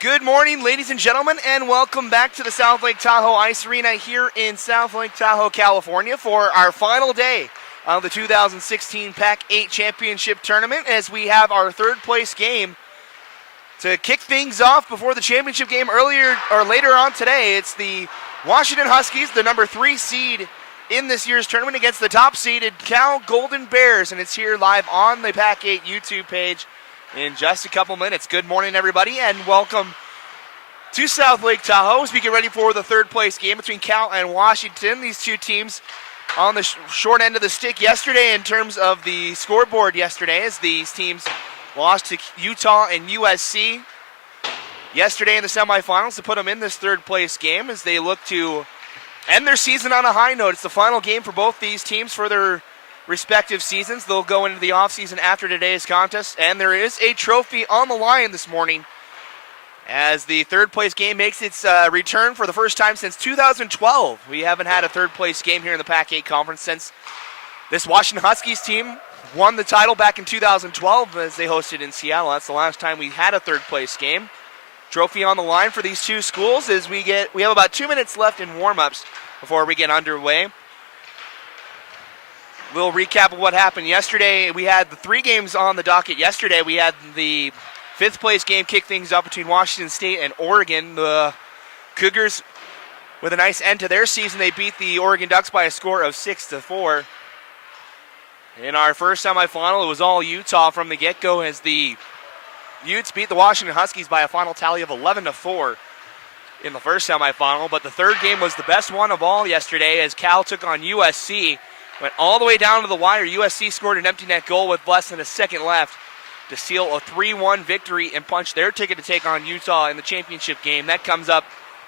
Good morning, ladies and gentlemen, and welcome back to the South Lake Tahoe Ice Arena here in South Lake Tahoe, California for our final day of the 2016 PAC-8 Championship Tournament as we have our third place game to kick things off before the championship game later on today. It's the Washington Huskies, the number 3 seed in this year's tournament against the top seeded Cal Golden Bears, and it's here live on the PAC-8 YouTube page in just a couple minutes. Good morning, everybody, and welcome to South Lake Tahoe as we get ready for the third place game between Cal and Washington. These two teams on the short end of the stick yesterday in terms of the scoreboard yesterday, as these teams lost to Utah and USC yesterday in the semifinals to put them in this third place game as they look to end their season on a high note. It's the final game for both these teams for their respective seasons. They'll go into the offseason after today's contest, and there is a trophy on the line this morning as the third place game makes its return for the first time since 2012. We haven't had a third place game here in the PAC-8 conference since this Washington Huskies team won the title back in 2012 as they hosted in Seattle. That's the last time we had a third place game. Trophy on the line for these two schools as we have about 2 minutes left in warm-ups before we get underway. Little recap of what happened yesterday. We had the 3 games on the docket yesterday. We had the 5th place game kick things up between Washington State and Oregon. The Cougars, with a nice end to their season, they beat the Oregon Ducks by a score of 6-4. In our first semifinal, it was all Utah from the get-go as the Utes beat the Washington Huskies by a final tally of 11-4 in the first semifinal. But the third game was the best one of all yesterday as Cal took on USC. Went all the way down to the wire. USC scored an empty net goal with less than a second left to seal a 3-1 victory and punch their ticket to take on Utah in the championship game. That comes up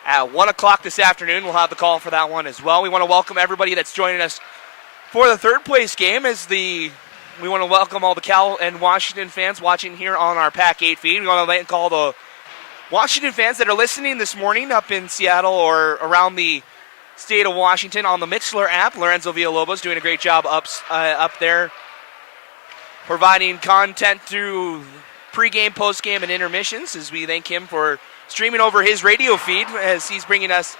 at 1 o'clock this afternoon. We'll have the call for that one as well. We want to welcome everybody that's joining us for the third place game we want to welcome all the Cal and Washington fans watching here on our PAC-8 feed. We want to call the Washington fans that are listening this morning up in Seattle or around the state of Washington on the Mixler app. Lorenzo Villalobos doing a great job up there, providing content through pregame, postgame, and intermissions as we thank him for streaming over his radio feed as he's bringing us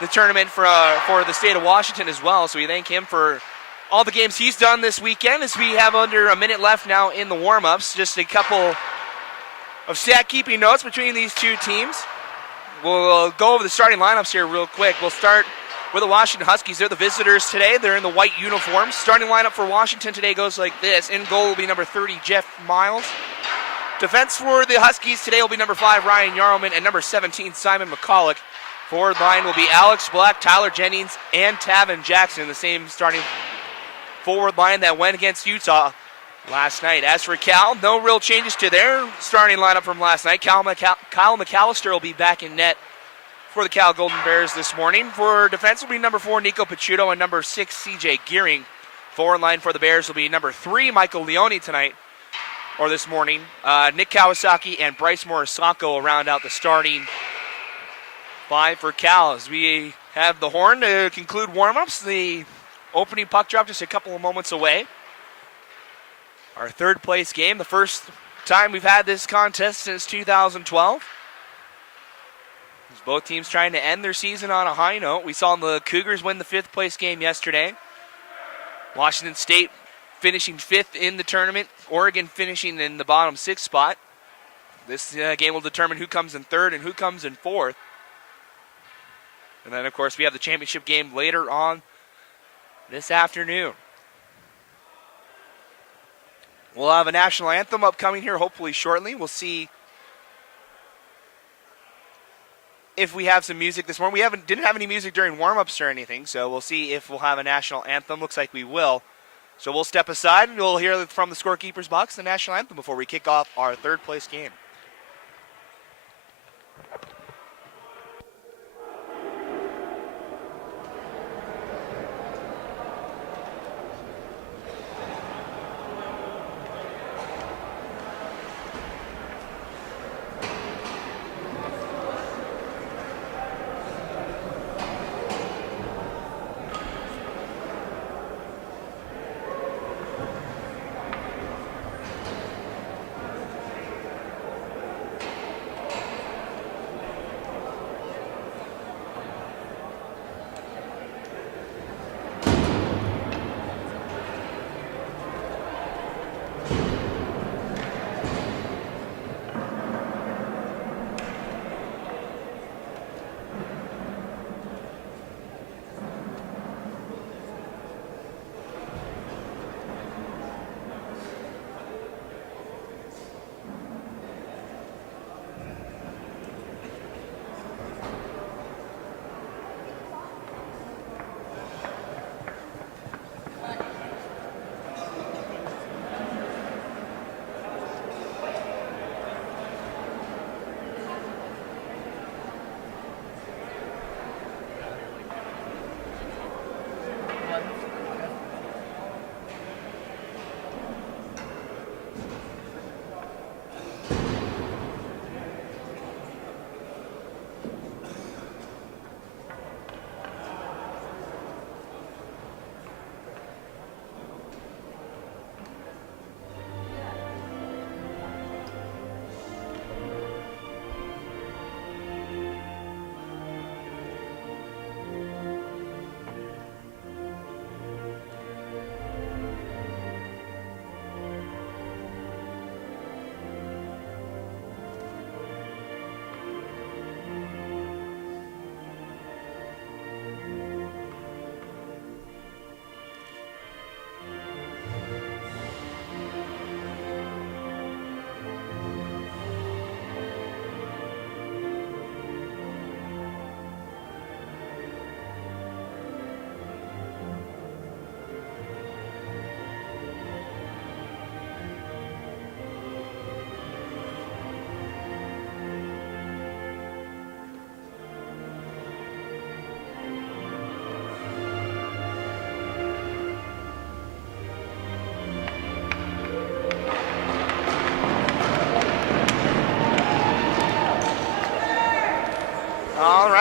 the tournament for the state of Washington as well. So we thank him for all the games he's done this weekend as we have under a minute left now in the warm-ups. Just a couple of stat-keeping notes between these two teams. We'll go over the starting lineups here real quick. We'll start with the Washington Huskies. They're the visitors today. They're in the white uniforms. Starting lineup for Washington today goes like this. In goal will be number 30, Jeff Miles. Defense for the Huskies today will be number 5, Ryan Yarlman, and number 17, Simon McCulloch. Forward line will be Alex Black, Tyler Jennings, and Tavin Jackson, the same starting forward line that went against Utah last night. As for Cal, no real changes to their starting lineup from last night. Kyle McAllister will be back in net for the Cal Golden Bears this morning. For defense will be number 4, Nico Picciuto, and number 6, CJ Gearing. Forward line for the Bears will be number 3, Michael Leone this morning. Nick Kawasaki and Bryce Morisako will round out the starting 5 for Cal as we have the horn to conclude warm-ups. The opening puck drop just a couple of moments away. Our third place game, the first time we've had this contest since 2012. As both teams trying to end their season on a high note. We saw the Cougars win the 5th place game yesterday. Washington State finishing 5th in the tournament. Oregon finishing in the bottom 6th spot. This game will determine who comes in 3rd and who comes in 4th. And then, of course, we have the championship game later on this afternoon. We'll have a national anthem upcoming here hopefully shortly. We'll see if we have some music this morning. We didn't have any music during warm-ups or anything, so we'll see if we'll have a national anthem. Looks like we will. So we'll step aside and we'll hear from the scorekeeper's box the national anthem before we kick off our third place game.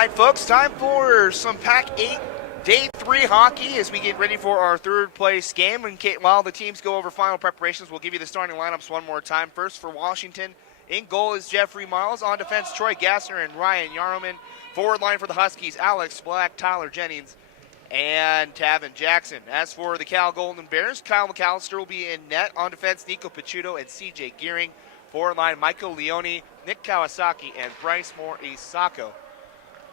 right, folks, time for some PAC-8 Day 3 hockey as we get ready for our third place game. And while the teams go over final preparations, we'll give you the starting lineups one more time. First for Washington, in goal is Jeffrey Miles. On defense, Troy Gassner and Ryan Yarroman. Forward line for the Huskies, Alex Black, Tyler Jennings, and Tavin Jackson. As for the Cal Golden Bears, Kyle McAllister will be in net. On defense, Nico Picciuto and CJ Gearing. Forward line, Michael Leone, Nick Kawasaki, and Bryce Moore Isako.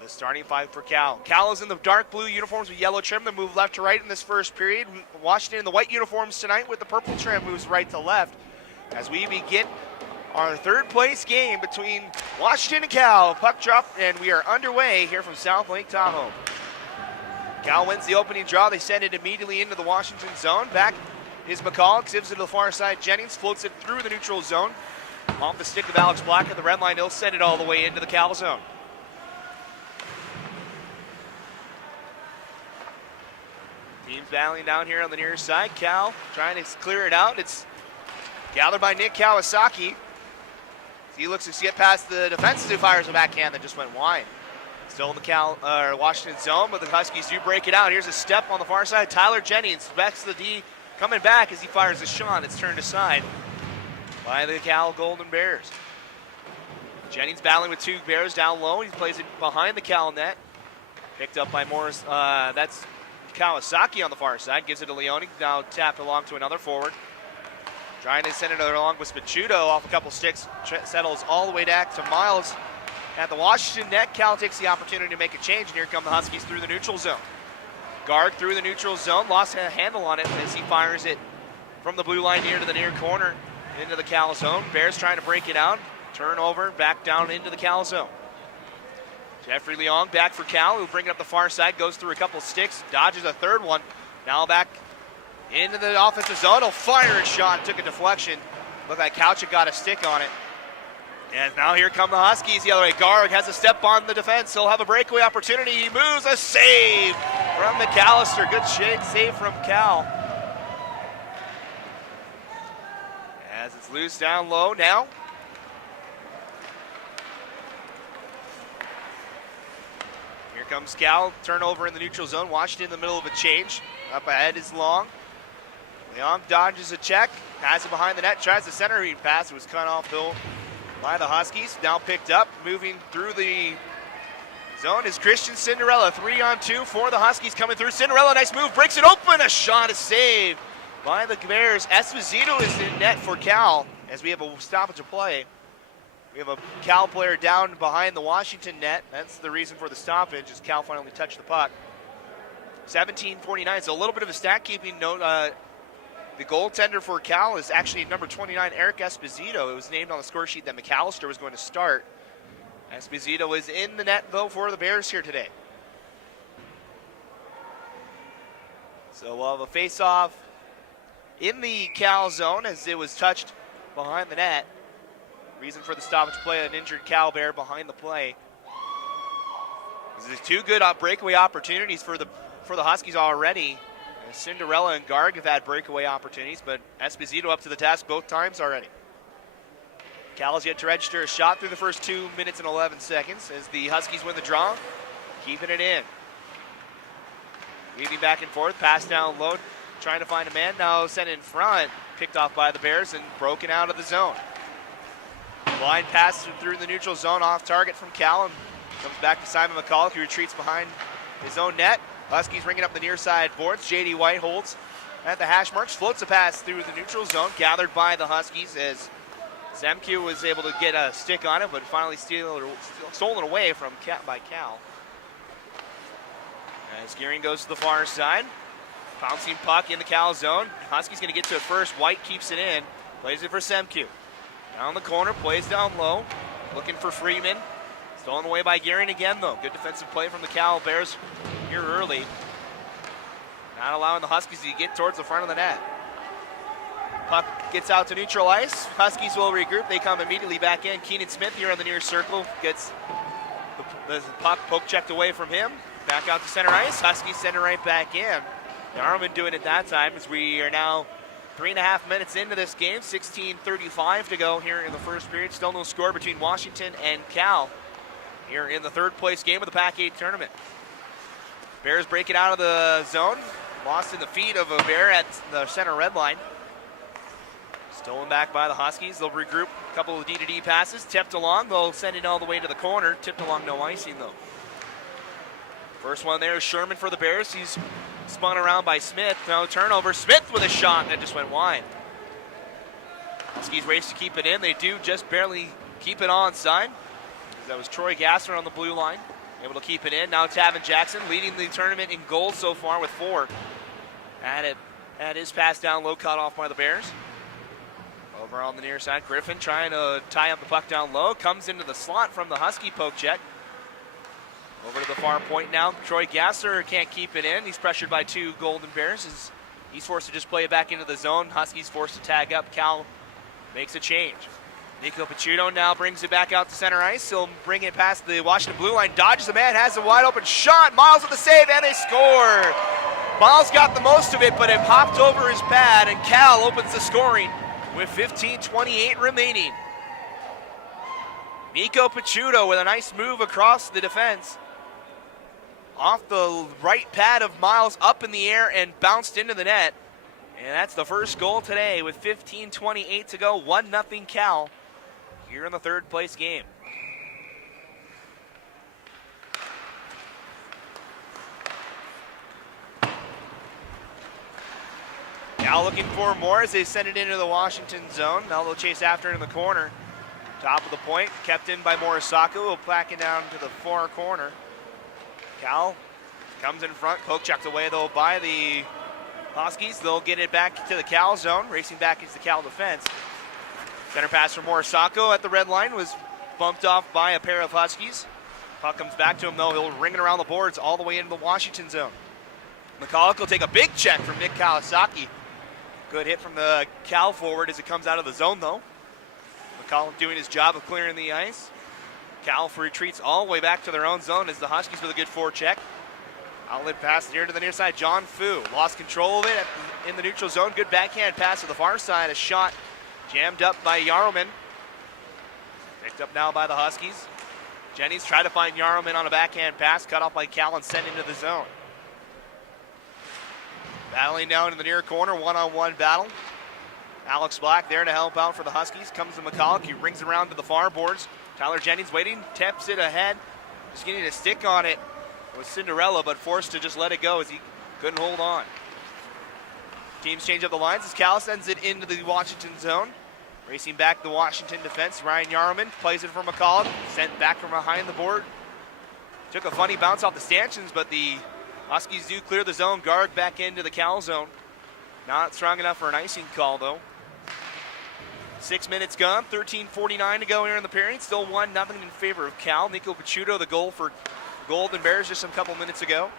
The starting five for Cal. Cal is in the dark blue uniforms with yellow trim. They move left to right in this first period. Washington in the white uniforms tonight with the purple trim moves right to left. As we begin our third place game between Washington and Cal. Puck drop, and we are underway here from South Lake Tahoe. Cal wins the opening draw. They send it immediately into the Washington zone. Back is McCall, gives it to the far side. Jennings floats it through the neutral zone. Off the stick of Alex Black at the red line. He'll send it all the way into the Cal zone. Teams battling down here on the near side. Cal trying to clear it out. It's gathered by Nick Kawasaki. He looks to get past the defense as he fires a backhand that just went wide. Still in the Washington zone, but the Huskies do break it out. Here's a step on the far side. Tyler Jennings backs the D, coming back as he fires a shot. It's turned aside by the Cal Golden Bears. Jennings battling with two Bears down low. He plays it behind the Cal net. Picked up by Morris. That's Kawasaki on the far side. Gives it to Leone. Now tapped along to another forward. Trying to send it along with Picciuto off a couple sticks. Settles all the way back to Miles at the Washington net. Cal takes the opportunity to make a change, and here come the Huskies through the neutral zone. Guard through the neutral zone. Lost a handle on it as he fires it from the blue line near to the near corner into the Cal zone. Bears trying to break it out. Turnover back down into the Cal zone. Jeffrey Leong back for Cal, who bring it up the far side, goes through a couple sticks, dodges a third one. Now back into the offensive zone. He'll fire a shot, took a deflection. Looked like Couchik got a stick on it. And now here come the Huskies the other way. Garg has a step on the defense. He'll have a breakaway opportunity. He moves, a save from McAllister. Good save from Cal. As it's loose down low now. Here comes Cal, turnover in the neutral zone. Washington in the middle of a change. Up ahead is Long. Leong dodges a check, has it behind the net, tries the centering pass. It was cut off though by the Huskies. Now picked up, moving through the zone is Christian Cinderella. 3-on-2 for the Huskies coming through. Cinderella, nice move, breaks it open. A shot is saved by the Bears. Esposito is in net for Cal as we have a stoppage of play. We have a Cal player down behind the Washington net. That's the reason for the stoppage, as Cal finally touched the puck. 17:49, so a little bit of a stat keeping note. The goaltender for Cal is actually number 29, Eric Esposito. It was named on the score sheet that McAllister was going to start. Esposito is in the net, though, for the Bears here today. So we'll have a face-off in the Cal zone as it was touched behind the net. Reason for the stoppage play, an injured Cal Bear behind the play. There's two good breakaway opportunities for the Huskies already. Cinderella and Garg have had breakaway opportunities, but Esposito up to the task both times already. Cal has yet to register a shot through the first 2 minutes and 11 seconds as the Huskies win the draw, keeping it in. Weaving back and forth, pass down low, trying to find a man. Now sent in front, picked off by the Bears and broken out of the zone. Line pass through the neutral zone, off target from Cal, and comes back to Simon McCall, who retreats behind his own net. Huskies bringing up the near side boards. J.D. White holds at the hash marks, floats a pass through the neutral zone, gathered by the Huskies as Zemke was able to get a stick on it, but finally stolen away by Cal. As Gearing goes to the far side, bouncing puck in the Cal zone. Huskies going to get to it first. White keeps it in, plays it for Zemke. Down the corner, plays down low, looking for Freeman. Stolen away by Gearing again, though. Good defensive play from the Cal Bears here early. Not allowing the Huskies to get towards the front of the net. Puck gets out to neutral ice. Huskies will regroup. They come immediately back in. Keenan Smith here on the near circle gets the puck poke checked away from him. Back out to center ice. Huskies send it right back in. Yarman doing it that time as we are now 3.5 minutes into this game. 16:35 to go here in the first period. Still no score between Washington and Cal. here in the third place game of the PAC-8 tournament. Bears breaking out of the zone. Lost in the feet of a Bear at the center red line. Stolen back by the Huskies. They'll regroup. A couple of D-to-D passes. Tipped along. They'll send it all the way to the corner. Tipped along, no icing though. First one there is Sherman for the Bears. He's spun around by Smith. No turnover. Smith with a shot that just went wide. Huskies race to keep it in. They do just barely keep it onside. That was Troy Gasser on the blue line. Able to keep it in. Now Tavin Jackson leading the tournament in goals so far with 4. Had his pass down low, cut off by the Bears. Over on the near side, Griffin trying to tie up the puck down low. Comes into the slot from the Husky poke check. Over to the far point now. Troy Gasser can't keep it in. He's pressured by 2 Golden Bears. He's forced to just play it back into the zone. Huskies forced to tag up. Cal makes a change. Nico Picciuto now brings it back out to center ice. He'll bring it past the Washington blue line. Dodges a man, has a wide open shot. Miles with the save, and they score. Miles got the most of it, but it popped over his pad, and Cal opens the scoring with 15:28 remaining. Nico Picciuto with a nice move across the defense. Off the right pad of Miles, up in the air and bounced into the net. And that's the first goal today with 15:28 to go. 1-0 Cal here in the third place game. Cal looking for more as they send it into the Washington zone. Now they'll chase after it in the corner. Top of the point, kept in by Morisaku. Will plaque it down to the far corner. Cal comes in front, poke checked away though by the Huskies. They'll get it back to the Cal zone, racing back into the Cal defense. Center pass from Morisaku at the red line was bumped off by a pair of Huskies. Puck comes back to him though. He'll ring it around the boards all the way into the Washington zone. McCulloch will take a big check from Nick Kawasaki. Good hit from the Cal forward as it comes out of the zone though. McCulloch doing his job of clearing the ice. Cal retreats all the way back to their own zone as the Huskies with a good forecheck. Outlet pass near to the near side. John Fu lost control of it in the neutral zone. Good backhand pass to the far side. A shot jammed up by Yarroman. Picked up now by the Huskies. Jennings tried to find Yarroman on a backhand pass. Cut off by Cal and sent into the zone. Battling down in the near corner. One-on-one battle. Alex Black there to help out for the Huskies. Comes to McCulloch. He rings it around to the far boards. Tyler Jennings waiting. Taps it ahead. Just getting a stick on it. It was Cinderella, but forced to just let it go as he couldn't hold on. Teams change up the lines as Cal sends it into the Washington zone. Racing back the Washington defense. Ryan Yarroman plays it for McCulloch. Sent back from behind the board. Took a funny bounce off the stanchions, but the Huskies do clear the zone. Guard back into the Cal zone. Not strong enough for an icing call, though. 6 minutes gone. 13:49 to go here in the period. Still 1-0 in favor of Cal. Nico Picciuto, the goal for Golden Bears just a couple minutes ago.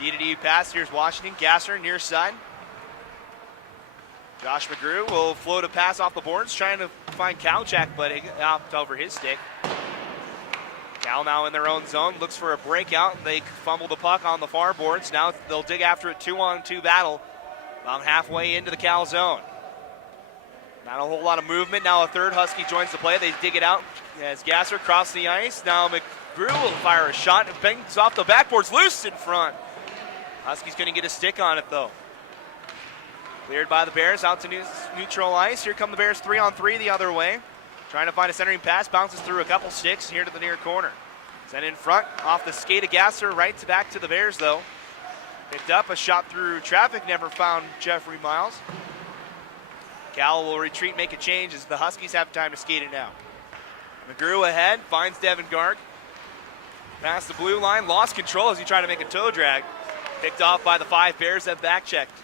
D-to-D pass. Here's Washington. Gasser near side. Josh McGrew will float a pass off the boards, trying to find Kalchak, but it hopped over his stick. Cal now in their own zone, looks for a breakout. They fumble the puck on the far boards. Now they'll dig after it, 2-on-2 battle. About halfway into the Cal zone. Not a whole lot of movement. Now a third Husky joins the play. They dig it out as Gasser crosses the ice. Now McGrew will fire a shot. It bangs off the backboards, loose in front. Huskies couldn't get a stick on it though. Cleared by the Bears out to neutral ice. Here come the Bears 3-on-3 the other way. Trying to find a centering pass, bounces through a couple sticks here to the near corner. Sent in front, off the skate of Gasser, right back to the Bears though. Picked up, a shot through traffic, never found Jeffrey Miles. Cal will retreat, make a change as the Huskies have time to skate it now. McGrew ahead, finds Devin Garg. Past the blue line, lost control as he tried to make a toe drag. Picked off by the 5 Bears that back checked.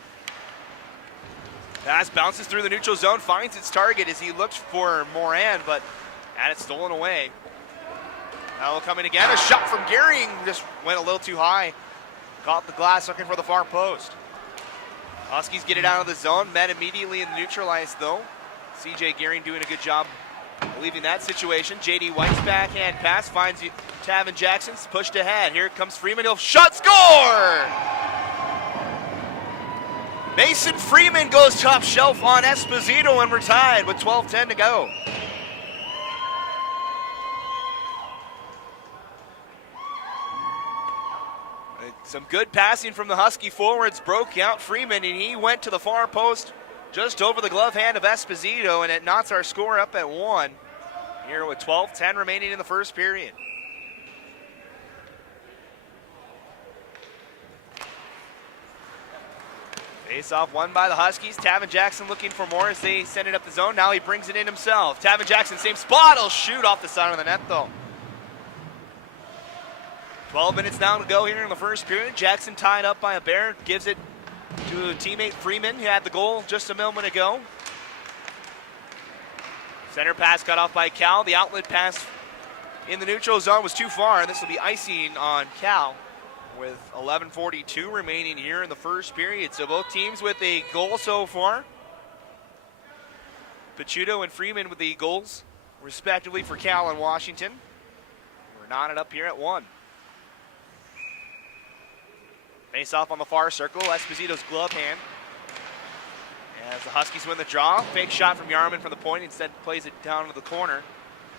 Pass bounces through the neutral zone, finds its target as he looks for Moran, but had it stolen away. Now coming again, a shot from Gehring, just went a little too high. Caught the glass, looking for the far post. Huskies get it out of the zone, met immediately in the neutral ice though. CJ Gehring doing a good job leaving that situation. JD White's backhand pass finds Tavin Jackson's pushed ahead. Here comes Freeman, he'll shot, score! Mason Freeman goes top shelf on Esposito and we're tied with 12:10 to go. Some good passing from the Husky forwards broke out Freeman, and he went to the far post just over the glove hand of Esposito, and it knots our score up at 1 here with 12:10 remaining in the first period. Face-off won by the Huskies. Tavin Jackson looking for more as they send it up the zone. Now he brings it in himself. Tavin Jackson, same spot. He'll shoot off the side of the net, though. 12 minutes now to go here in the first period. Jackson tied up by a Bear. Gives it to a teammate Freeman, who had the goal just a moment ago. Center pass cut off by Cal. The outlet pass in the neutral zone was too far, and this will be icing on Cal with 11:42 remaining here in the first period. So both teams with a goal so far. Picciuto and Freeman with the goals, respectively, for Cal and Washington. We're knotted up here at 1. Face off on the far circle, Esposito's glove hand. As the Huskies win the draw, fake shot from Yarman from the point, instead plays it down to the corner.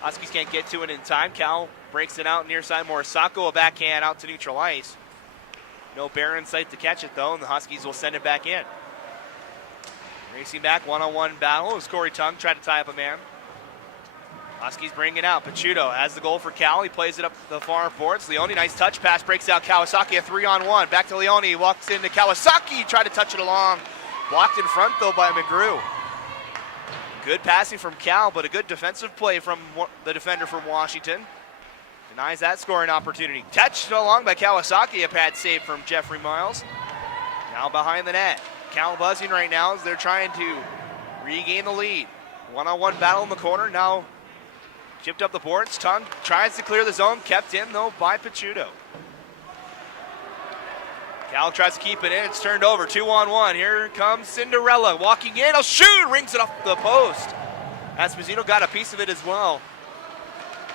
Huskies can't get to it in time. Cal breaks it out near side. Morisako, a backhand out to neutral ice. No Bear in sight to catch it, though, and the Huskies will send it back in. Racing back, one-on-one battle as Corey Tung tried to tie up a man. Huskies bring it out. Picciuto has the goal for Cal. He plays it up the far boards. Leone, nice touch pass, breaks out Kawasaki, a 3-on-1. Back to Leone, he walks into Kawasaki, tried to touch it along. Blocked in front, though, by McGrew. Good passing from Cal, but a good defensive play from the defender from Washington. Denies that scoring opportunity. Touched along by Kawasaki, a pad save from Jeffrey Miles. Now behind the net. Cal buzzing right now as they're trying to regain the lead. One-on-one battle in the corner. Now chipped up the boards. Tung tries to clear the zone. Kept in, though, by Picciuto. Cal tries to keep it in. It's turned over. 2-on-1. Here comes Cinderella walking in. He'll shoot. Rings it off the post. Esposito got a piece of it as well.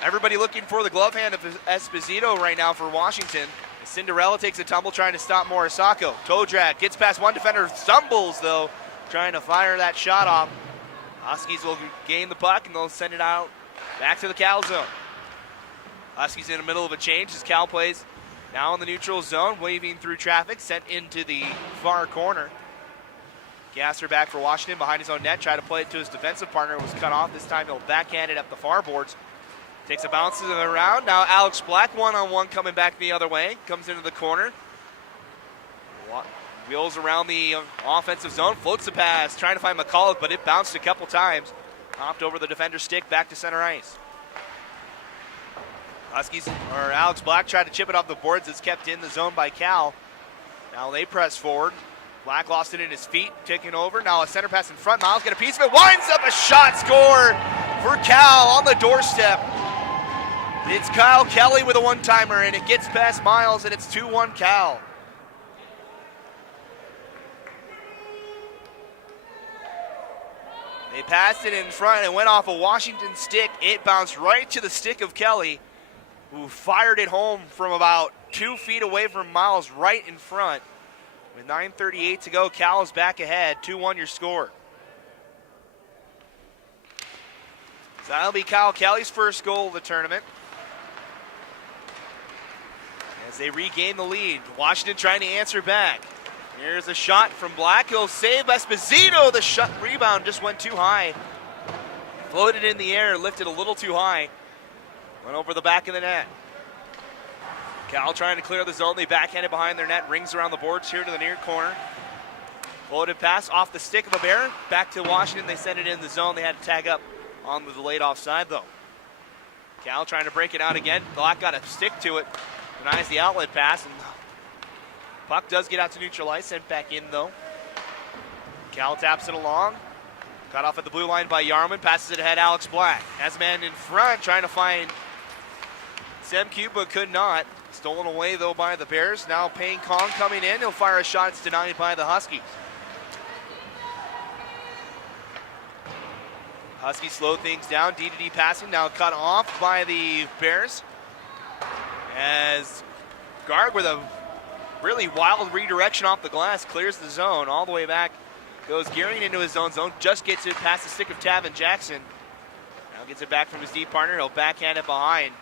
Everybody looking for the glove hand of Esposito right now for Washington. Cinderella takes a tumble trying to stop Morisako. Toe drag. Gets past one defender. Stumbles, though, trying to fire that shot off. Huskies will gain the puck, and they'll send it out back to the Cal zone. Huskies in the middle of a change as Cal plays now in the neutral zone, waving through traffic, sent into the far corner. Gasser back for Washington behind his own net, tried to play it to his defensive partner, was cut off. This time he'll backhand it up the far boards. Takes a bounce around. Now Alex Black one-on-one coming back the other way. Comes into the corner. Wheels around the offensive zone. Floats the pass. Trying to find McCullough, but it bounced a couple times. Hopped over the defender's stick back to center ice. Alex Black tried to chip it off the boards. It's kept in the zone by Cal. Now they press forward. Black lost it in his feet. Taking over. Now a center pass in front. Miles get a piece of it. Winds up a shot score for Cal on the doorstep. It's Kyle Kelly with a one-timer, and it gets past Miles, and it's 2-1 Cal. They passed it in front and went off a Washington stick. It bounced right to the stick of Kelly, who fired it home from about 2 feet away from Miles right in front. With 9:38 to go, Cal is back ahead. 2-1 your score. So that'll be Kyle Kelly's first goal of the tournament. As they regain the lead, Washington trying to answer back. Here's a shot from Black. He'll save Esposito. The shot rebound just went too high. Floated in the air, lifted a little too high. Went over the back of the net. Cal trying to clear the zone. They backhanded behind their net. Rings around the boards here to the near corner. Floated pass off the stick of a Bear. Back to Washington. They sent it in the zone. They had to tag up on the delayed offside, though. Cal trying to break it out again. Black got a stick to it. Denies the outlet pass, and puck does get out to neutral ice, sent back in though. Cal taps it along. Cut off at the blue line by Yarman, passes it ahead Alex Black. Has a man in front trying to find Semke, but could not. Stolen away though by the Bears. Now Payne Kong coming in. He'll fire a shot. It's denied by the Huskies. Huskies slow things down. D-to-D passing now cut off by the Bears. As Garg with a really wild redirection off the glass clears the zone all the way back. Goes gearing into his own zone. Just gets it past the stick of Tavin Jackson. Now gets it back from his deep partner. He'll backhand it behind.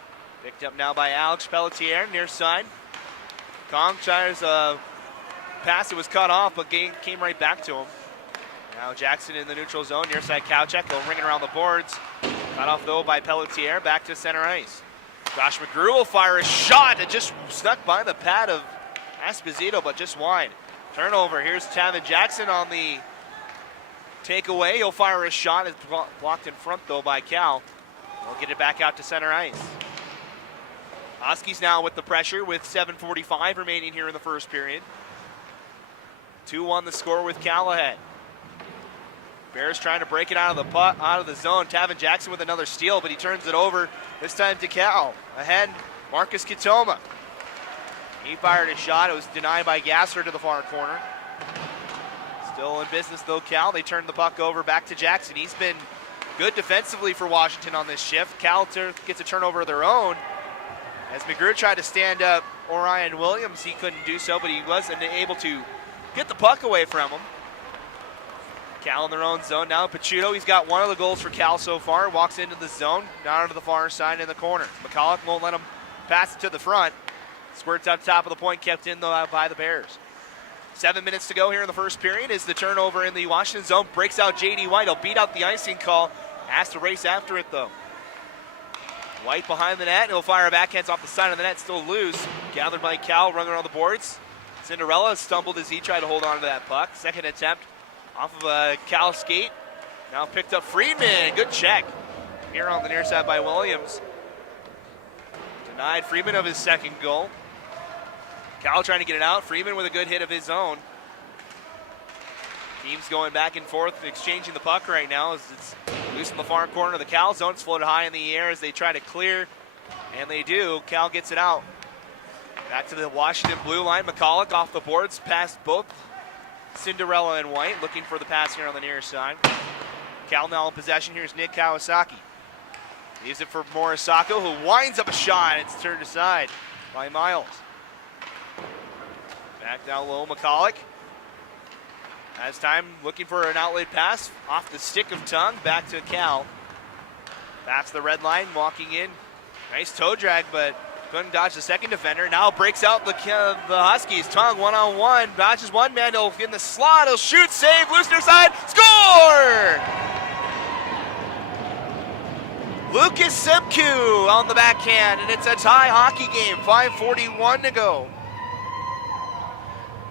Picked up now by Alex Pelletier near side. Kong tries a pass. It was cut off, but came right back to him. Now Jackson in the neutral zone, near side Kowchek. They'll ring it around the boards. Cut off, though, by Pelletier. Back to center ice. Josh McGrew will fire a shot that just snuck by the pad of Esposito, but just wide. Turnover. Here's Tavin Jackson on the takeaway. He'll fire a shot. It's blocked in front, though, by Cal. We'll get it back out to center ice. Huskies now with the pressure with 7:45 remaining here in the first period. 2-1 the score with Cal ahead. Bears trying to break it out of the zone. Tavin Jackson with another steal, but he turns it over, this time to Cal. Ahead, Marcus Kitoma. He fired a shot. It was denied by Gasser to the far corner. Still in business, though, Cal. They turn the puck over back to Jackson. He's been good defensively for Washington on this shift. Cal gets a turnover of their own. As McGrew tried to stand up Orion Williams, he couldn't do so, but he wasn't able to get the puck away from him. Cal in their own zone. Now Pachuto, he's got one of the goals for Cal so far. Walks into the zone, down to the far side in the corner. McCulloch won't let him pass it to the front. Squirts up top of the point, kept in by the Bears. 7 minutes to go here in the first period is the turnover in the Washington zone. Breaks out J.D. White. He'll beat out the icing call. Has to race after it, though. White behind the net. He'll fire backhands off the side of the net, still loose. Gathered by Cal, running around the boards. Cinderella stumbled as he tried to hold on to that puck. Second attempt off of a Cal skate. Now picked up Friedman. Good check here on the near side by Williams. Denied Friedman of his second goal. Cal trying to get it out. Friedman with a good hit of his own. Teams going back and forth, exchanging the puck right now as it's loose in the far corner of the Cal zone. It's floated high in the air as they try to clear, and they do. Cal gets it out. Back to the Washington blue line. McCulloch off the boards, past both Cinderella and White, looking for the pass here on the near side. Cal now in possession. Here's Nick Kawasaki. Leaves it for Morisako, who winds up a shot. It's turned aside by Miles. Back down low, McCulloch. Has time looking for an outlet pass off the stick of Tongue, back to Cal. Past the red line, walking in. Nice toe drag, but couldn't dodge the second defender. Now breaks out the Huskies. Tongue one-on-one, dodges one man. He'll get in the slot. He'll shoot, save, loose near side, score! Lucas Semku on the backhand, and it's a tie hockey game. 5:41 to go.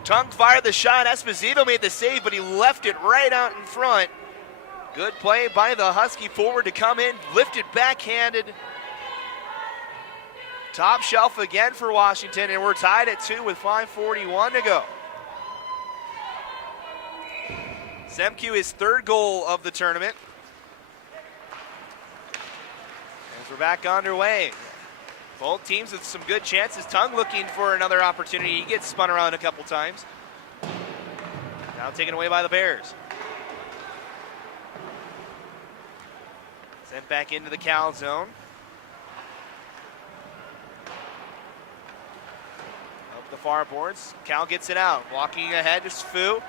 Tongue fired the shot. Esposito made the save, but he left it right out in front. Good play by the Husky forward to come in, lifted backhanded. Top shelf again for Washington, and we're tied at 2 with 5:41 to go. Semku, his third goal of the tournament. As we're back underway. Both teams with some good chances. Tongue looking for another opportunity. He gets spun around a couple times. Now taken away by the Bears. Sent back into the Cal zone. Up the far boards. Cal gets it out. Walking ahead is Fu.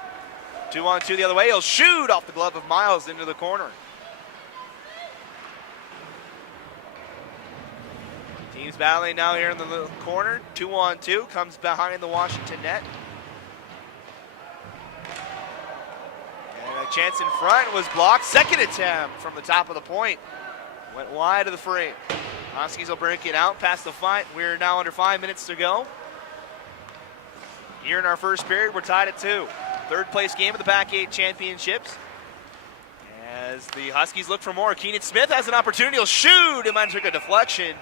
2-on-2 the other way. He'll shoot off the glove of Miles into the corner. Teams battling now here in the little corner. 2-on-2, comes behind the Washington net. And a chance in front was blocked. Second attempt from the top of the point. Went wide of the frame. Huskies will break it out past the fight. We're now under 5 minutes to go. Here in our first period, we're tied at 2. Third place game of the PAC-8 championships. As the Huskies look for more. Keenan Smith has an opportunity. He'll shoot. It might take a deflection.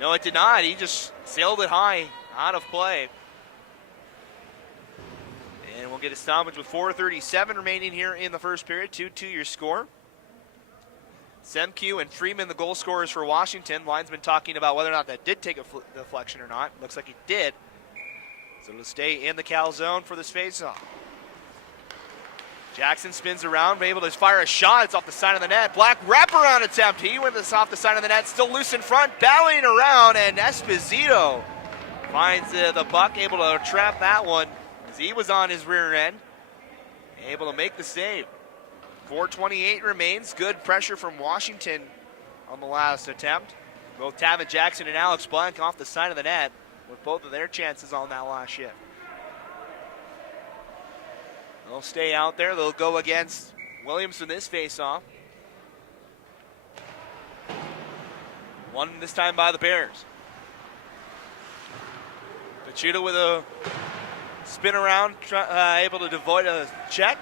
No, it did not. He just sailed it high, out of play. And we'll get a stoppage with 4:37 remaining here in the first period. 2-2 your score. Semku and Freeman, the goal scorers for Washington. Linesman talking about whether or not that did take a deflection or not. Looks like it did. So it'll stay in the Cal zone for this faceoff. Jackson spins around, able to fire a shot. It's off the side of the net. Black wraparound attempt. He went this off the side of the net, still loose in front, battling around, and Esposito finds the puck, able to trap that one as he was on his rear end. Able to make the save. 4:28 remains. Good pressure from Washington on the last attempt. Both Tavin Jackson and Alex Blank off the side of the net. with both of their chances on that last shift. They'll stay out there. They'll go against Williams in this face-off. Won this time by the Bears. Pachuta with a spin around, able to avoid a check.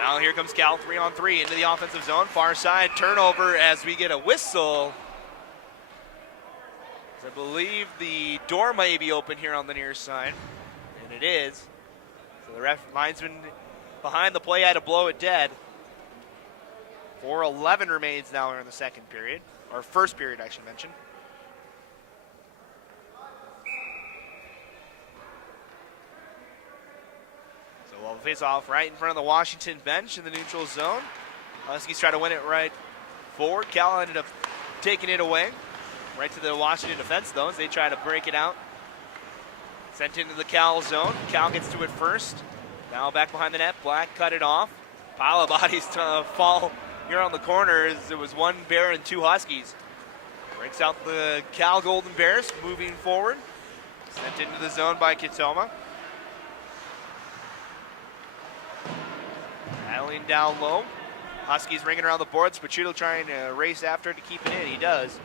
Now here comes Cal, 3-on-3 into the offensive zone. Far side turnover as we get a whistle. I believe the door may be open here on the near side, and it is. So the linesman behind the play had to blow it dead. 4:11 remains now in the second period, or first period I should mention. So we'll face off right in front of the Washington bench in the neutral zone. Huskies try to win it right forward. Cal ended up taking it away. Right to the Washington defense though as they try to break it out. Sent into the Cal zone. Cal gets to it first. Now back behind the net. Black cut it off. Pile of bodies to fall here on the corner as it was one Bear and two Huskies. Breaks out the Cal Golden Bears moving forward. Sent into the zone by Kitoma. Battling down low. Huskies ringing around the boards. Pachuto trying to race after to keep it in. He does.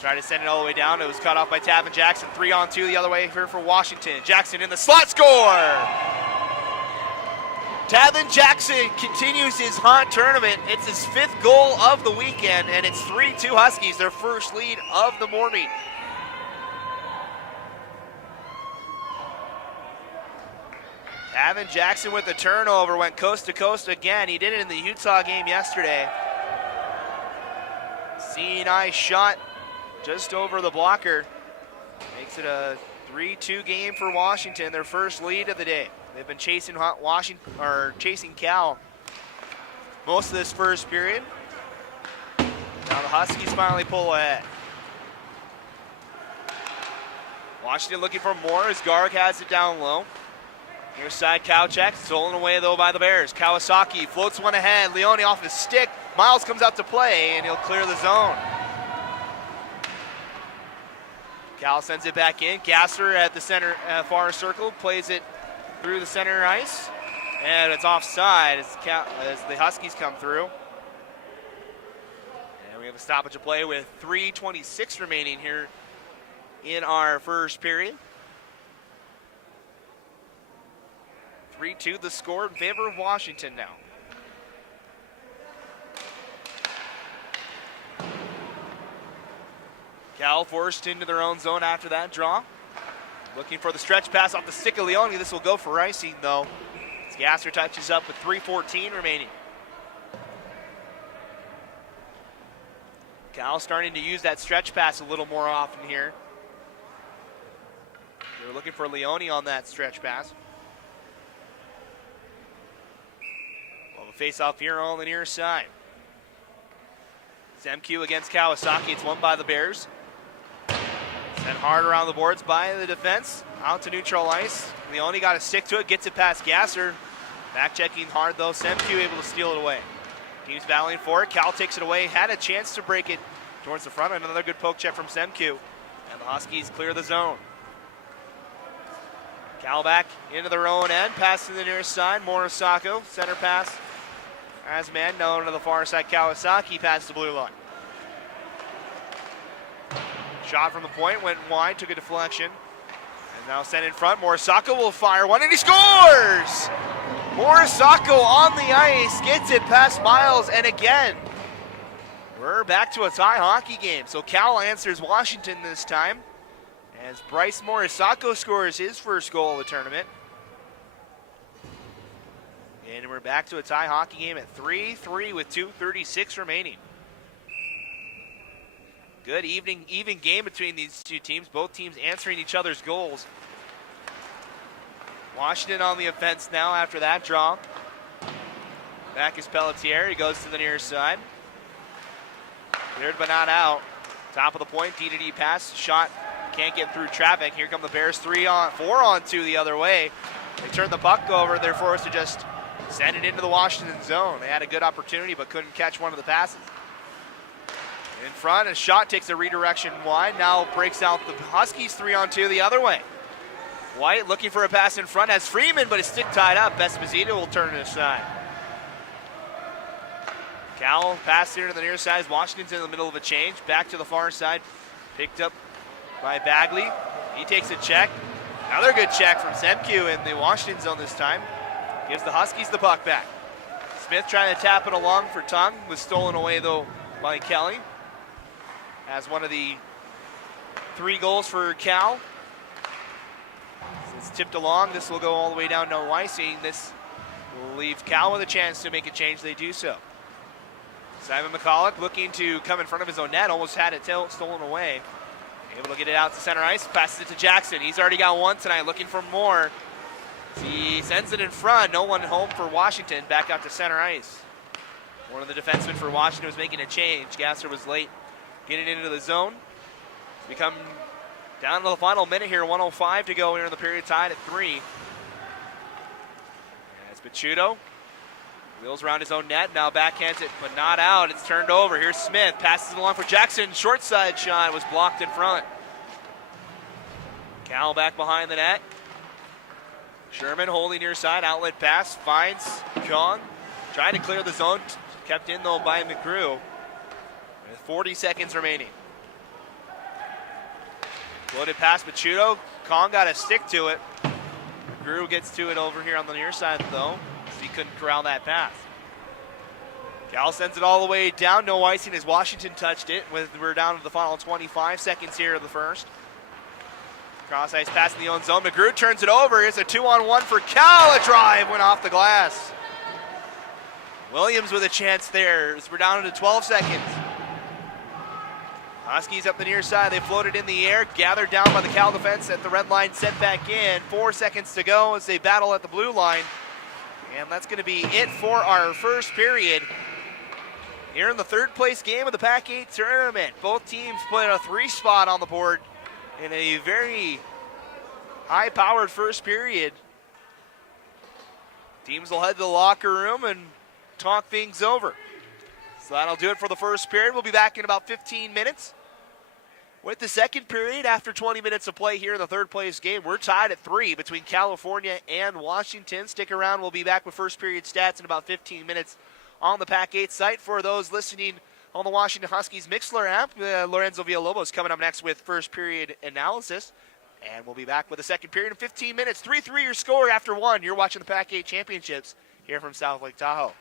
Try to send it all the way down. It was cut off by Tavin Jackson. 3-on-2 the other way here for Washington. Jackson in the slot, score! Tavin Jackson continues his hot tournament. It's his 5th goal of the weekend, and it's 3-2 Huskies, their first lead of the morning. Tavin Jackson with the turnover, went coast to coast again. He did it in the Utah game yesterday. Nice shot. Just over the blocker. Makes it a 3-2 game for Washington, their first lead of the day. They've been chasing chasing Cal most of this first period. Now the Huskies finally pull ahead. Washington looking for more as Garg has it down low. Near side Kowchak, stolen away though by the Bears. Kawasaki floats one ahead. Leone off his stick. Miles comes out to play and he'll clear the zone. Cal sends it back in. Gasser at the center far circle, plays it through the center ice. And it's offside as the Huskies come through. And we have a stoppage of play with 3:26 remaining here in our first period. 3-2 the score in favor of Washington now. Cal forced into their own zone after that draw. Looking for the stretch pass off the stick of Leone. This will go for icing though. As Gasser touches up with 3:14 remaining. Cal starting to use that stretch pass a little more often here. They're looking for Leone on that stretch pass. Well, the face-off here on the near side. Zemke against Kawasaki. It's won by the Bears. Sent hard around the boards by the defense. Out to neutral ice. Leone got to stick to it. Gets it past Gasser. Back checking hard though. Zemke able to steal it away. Team's battling for it. Cal takes it away. Had a chance to break it towards the front. Another good poke check from Zemke. And the Huskies clear the zone. Cal back into their own end. Pass to the near side. Morisako. Center pass. As man known to the far side. Kawasaki past the blue line. Shot from the point. Went wide. Took a deflection. And now sent in front. Morisako will fire one. And he scores! Morisako on the ice. Gets it past Miles. And again, we're back to a tie hockey game. So Cal answers Washington this time as Bryce Morisako scores his first goal of the tournament. And we're back to a tie hockey game at 3-3 with 2:36 remaining. Good even game between these two teams. Both teams answering each other's goals. Washington on the offense now after that draw. Back is Pelletier. He goes to the near side. Cleared but not out. Top of the point, D-to-D pass. Shot can't get through traffic. Here come the Bears 4-on-2 the other way. They turn the puck over. They're forced to just send it into the Washington zone. They had a good opportunity but couldn't catch one of the passes. In front, a shot takes a redirection wide. Now breaks out the Huskies 3-on-2 the other way. White looking for a pass in front, has Freeman, but his stick tied up. Esposito will turn it aside. Cowell pass here to the near side. Washington's in the middle of a change. Back to the far side. Picked up by Bagley. He takes a check. Another good check from Semku in the Washington zone this time. Gives the Huskies the puck back. Smith trying to tap it along for Tongue. Was stolen away though by Kelly. Has one of the 3 goals for Cal. It's tipped along. This will go all the way down to Weissing. This will leave Cal with a chance to make a change. They do so. Simon McCulloch looking to come in front of his own net. Almost had it stolen away. Able to get it out to center ice. Passes it to Jackson. He's already got one tonight. Looking for more. He sends it in front. No one home for Washington. Back out to center ice. One of the defensemen for Washington was making a change. Gasser was late getting into the zone. We come down to the final minute here. 1:05 to go here in the period, tied at 3. As Picciuto wheels around his own net. Now backhands it, but not out. It's turned over. Here's Smith. Passes it along for Jackson. Short side shot was blocked in front. Cal back behind the net. Sherman holding near side. Outlet pass. Finds Kong. Trying to clear the zone. Kept in though by McGrew. With 40 seconds remaining. Floated past Picciuto. Kong got a stick to it. McGrew gets to it over here on the near side though. He couldn't corral that pass. Cal sends it all the way down. No icing as Washington touched it. We're down to the final 25 seconds here of the first. Cross ice pass in the own zone. McGrew turns it over. It's a 2-on-1 for Cal. A drive went off the glass. Williams with a chance there as we're down to 12 seconds. Huskies up the near side. They floated in the air. Gathered down by the Cal defense at the red line. Sent back in. 4 seconds to go as they battle at the blue line. And that's going to be it for our first period. Here in the 3rd place game of the PAC-8 tournament. Both teams put a 3 spot on the board in a very high-powered first period. Teams will head to the locker room and talk things over. So that'll do it for the first period. We'll be back in about 15 minutes. With the second period, after 20 minutes of play here in the 3rd place game, we're tied at 3 between California and Washington. Stick around. We'll be back with first period stats in about 15 minutes on the PAC-8 site. For those listening on the Washington Huskies Mixler app, Lorenzo Villalobos coming up next with first period analysis. And we'll be back with the second period in 15 minutes. 3-3 your score after 1. You're watching the PAC-8 Championships here from South Lake Tahoe.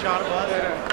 shot above it.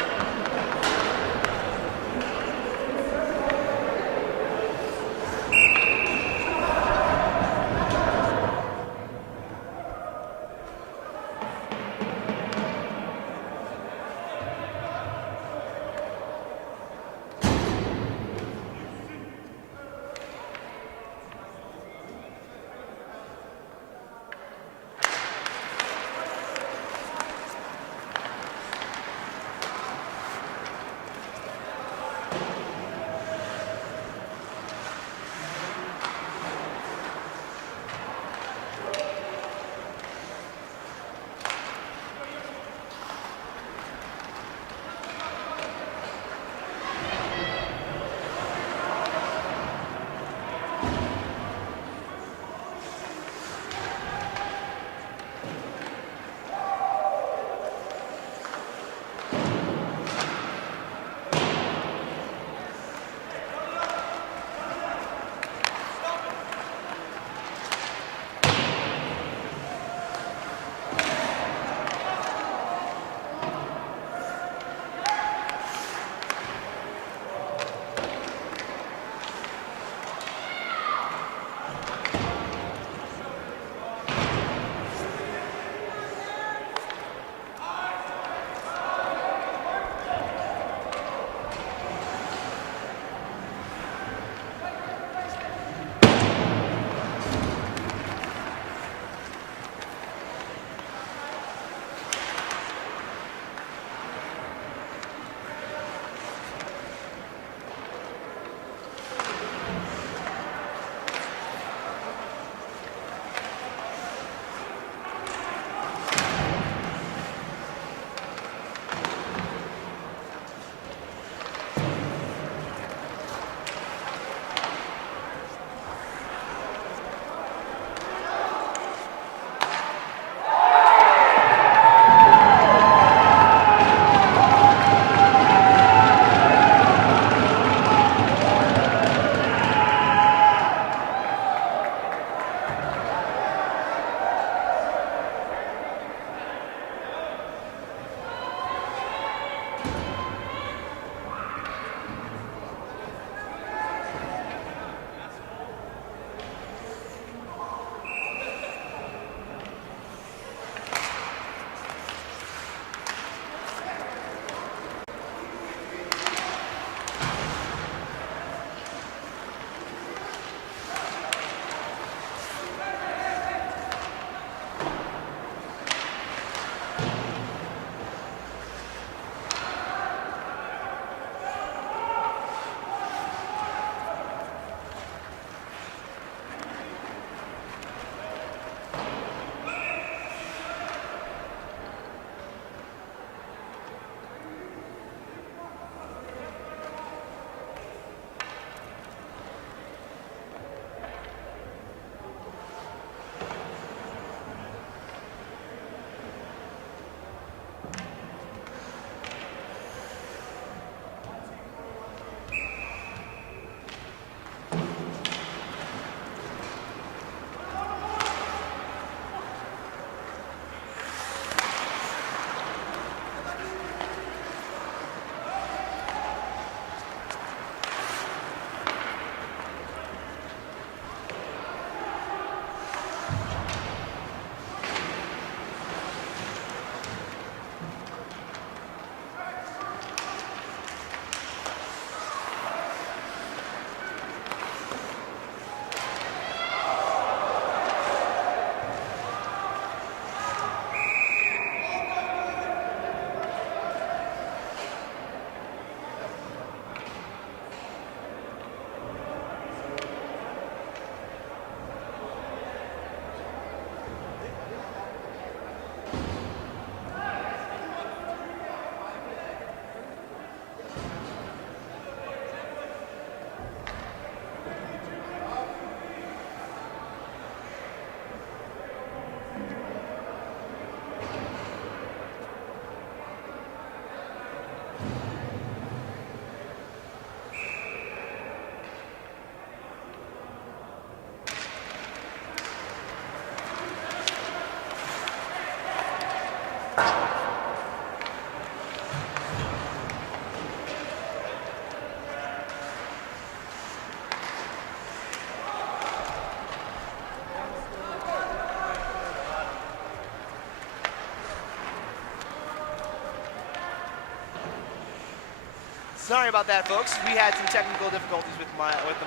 Sorry about that, folks. We had some technical difficulties with the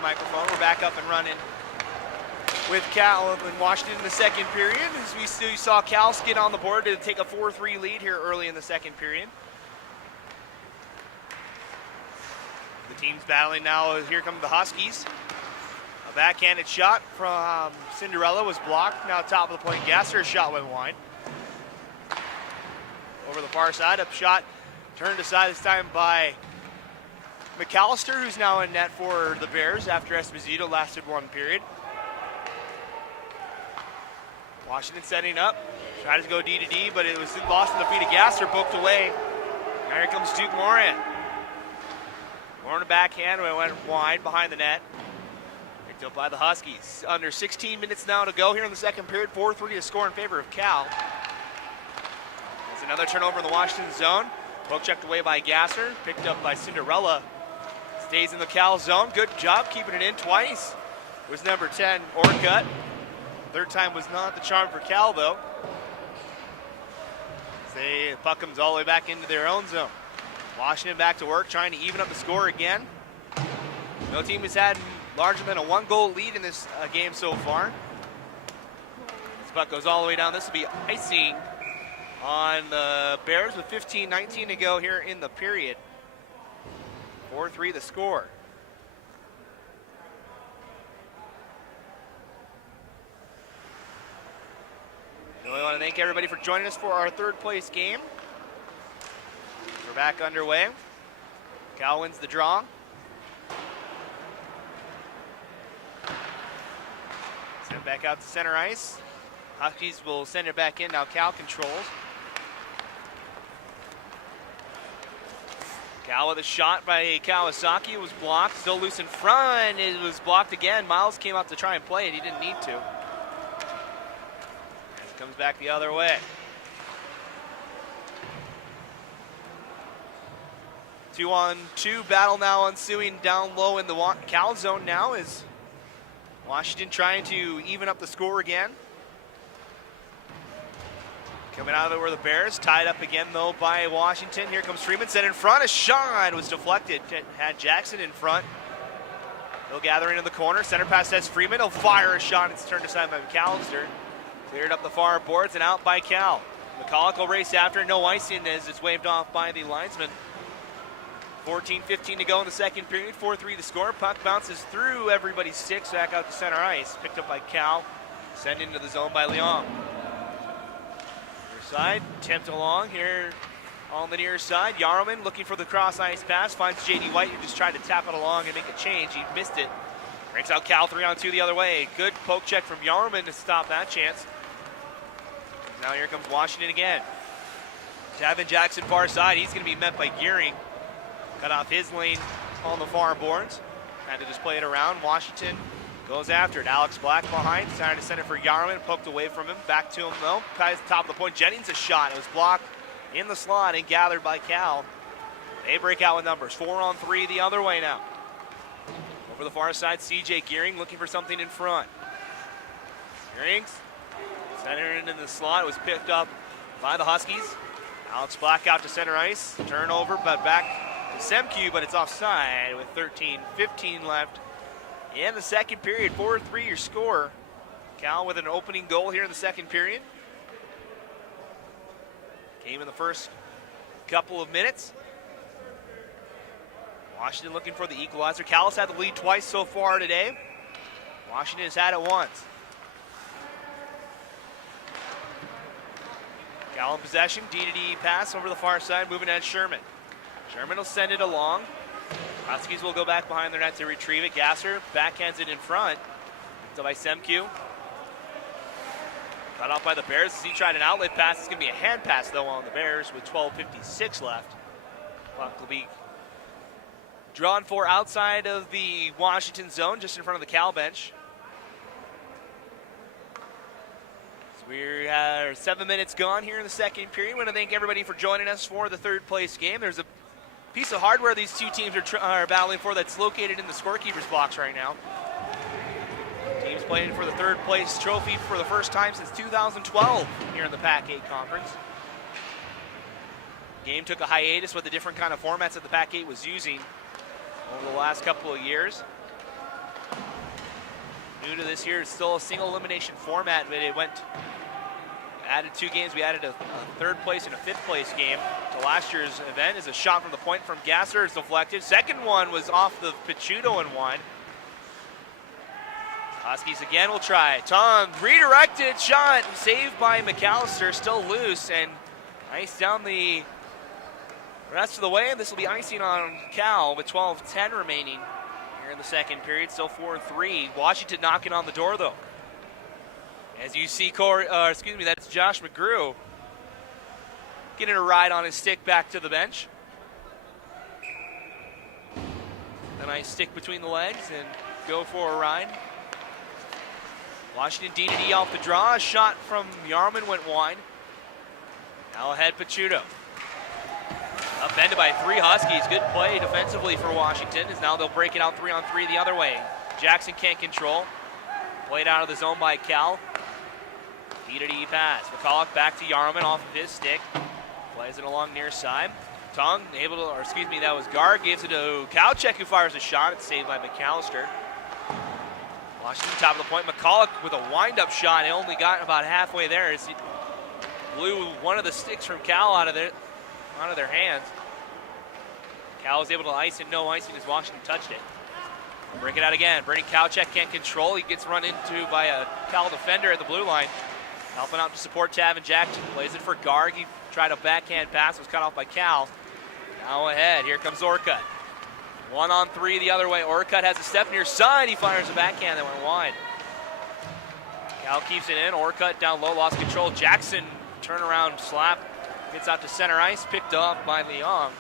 microphone. We're back up and running with Cal and Washington in the second period. As we saw Cal get on the board to take a 4-3 lead here early in the second period. The team's battling now. Here come the Huskies. A backhanded shot from Cinderella was blocked. Now top of the point, Gasser's shot went wide. Over the far side, up shot turned aside this time by McAllister, who's now in net for the Bears after Esposito lasted one period. Washington setting up, tried to go D to D, but it was lost to the feet of Gasser, poked away. Now here comes Duke Moran. Moran a backhand, went wide behind the net. Picked up by the Huskies. Under 16 minutes now to go here in the second period. 4-3 to score in favor of Cal. There's another turnover in the Washington zone. Poke checked away by Gasser, picked up by Cinderella. Stays in the Cal zone. Good job keeping it in twice. It was number 10, Orcutt. Third time was not the charm for Cal, though. The puck comes all the way back into their own zone. Washington back to work, trying to even up the score again. No team has had larger than a 1-goal lead in this game so far. This puck goes all the way down. This will be icing on the Bears with 15-19 to go here in the period. 4-3 the score. We want to thank everybody for joining us for our third place game. We're back underway. Cal wins the draw. Send it back out to center ice. Huskies will send it back in. Now Cal controls. Cal with a shot by Kawasaki. It was blocked. Still loose in front. It was blocked again. Miles came up to try and play it. He didn't need to. Comes back the other way. 2-on-2 battle now ensuing down low in the Cal zone now as Washington trying to even up the score again. Coming out of it were the Bears, tied up again though by Washington. Here comes Freeman, sent in front. A shot was deflected. Had Jackson in front. He'll gather into the corner. Center pass has Freeman. He'll fire a shot. It's turned aside by McAllister. Cleared up the far boards and out by Cal. McCulloch will race after. No icing as it's waved off by the linesman. 14-15 to go in the second period. 4-3 the score. Puck bounces through everybody's sticks back out to center ice. Picked up by Cal. Sent into the zone by Leon. Near side. Tempt along here on the near side. Yarman looking for the cross ice pass. Finds J.D. White who just tried to tap it along and make a change. He missed it. Breaks out Cal 3-on-2 the other way. Good poke check from Yarman to stop that chance. Now here comes Washington again. Tavin Jackson far side. He's going to be met by Gearing. Cut off his lane on the far boards. Had to just play it around. Washington goes after it. Alex Black behind. Trying to send it for Yarman. Poked away from him. Back to him though. Top of the point. Jennings a shot. It was blocked in the slot and gathered by Cal. They break out with numbers. 4-on-3 the other way now. Over the far side, C.J. Gearing looking for something in front. Gearing's centered into the slot. It was picked up by the Huskies. Alex Black out to center ice. Turnover, but back to Semke, but it's offside with 13-15 left in the second period. 4-3 your score. Cal with an opening goal here in the second period. Came in the first couple of minutes. Washington looking for the equalizer. Cal has had the lead twice so far today. Washington has had it once. Cal in possession, D-to-D pass over the far side, moving at Sherman. Sherman will send it along. Huskies will go back behind their net to retrieve it. Gasser backhands it in front. So by Semke. Cut off by the Bears as he tried an outlet pass. It's going to be a hand pass though on the Bears with 12:56 left. Puck will be drawn for outside of the Washington zone, just in front of the Cal bench. So we're 7 minutes gone here in the second period. I want to thank everybody for joining us for the third place game. There's a piece of hardware these two teams are battling for that's located in the scorekeeper's box right now. Teams playing for the third place trophy for the first time since 2012 here in the PAC-8 conference. Game took a hiatus with the different kind of formats that the PAC-8 was using over the last couple of years. New to this year, it's still a single elimination format, but it added 2 games. We added a 3rd place and a 5th place game to last year's event. As a shot from the point from Gasser is deflected. Second one was off the Picciuto and one. Huskies again will try. Tong, redirected shot, saved by McAllister, still loose, and ice down the rest of the way, and this will be icing on Cal with 12:10 remaining here in the second period. Still 4-3. Washington knocking on the door, though. As you see, that's Josh McGrew getting a ride on his stick back to the bench. A nice stick between the legs and go for a ride. Washington D-to-D off the draw. A shot from Yarman went wide. Now ahead, Picciuto. Upended by 3 Huskies. Good play defensively for Washington, as now they'll break it out 3-on-3 the other way. Jackson can't control. Played out of the zone by Cal. D-to-D pass. McCulloch back to Yarman off of his stick. Plays it along near side. Tong able to, or excuse me, that was Gard. Gives it to Kowchek, who fires a shot. It's saved by McAllister. Washington top of the point. McCulloch with a wind-up shot. He only got about halfway there as he blew one of the sticks from Cal out of their hands. Cal was able to ice and no icing as Washington touched it. Break it out again. Brady Kowchek can't control. He gets run into by a Cal defender at the blue line. Helping out to support Tavin Jackson. Plays it for Garg. He tried a backhand pass. Was cut off by Cal. Now ahead. Here comes Orcutt. 1-on-3 the other way. Orcutt has a step near side. He fires a backhand that went wide. Cal keeps it in. Orcutt down low. Lost control. Jackson turnaround slap. Gets out to center ice. Picked up by Leong.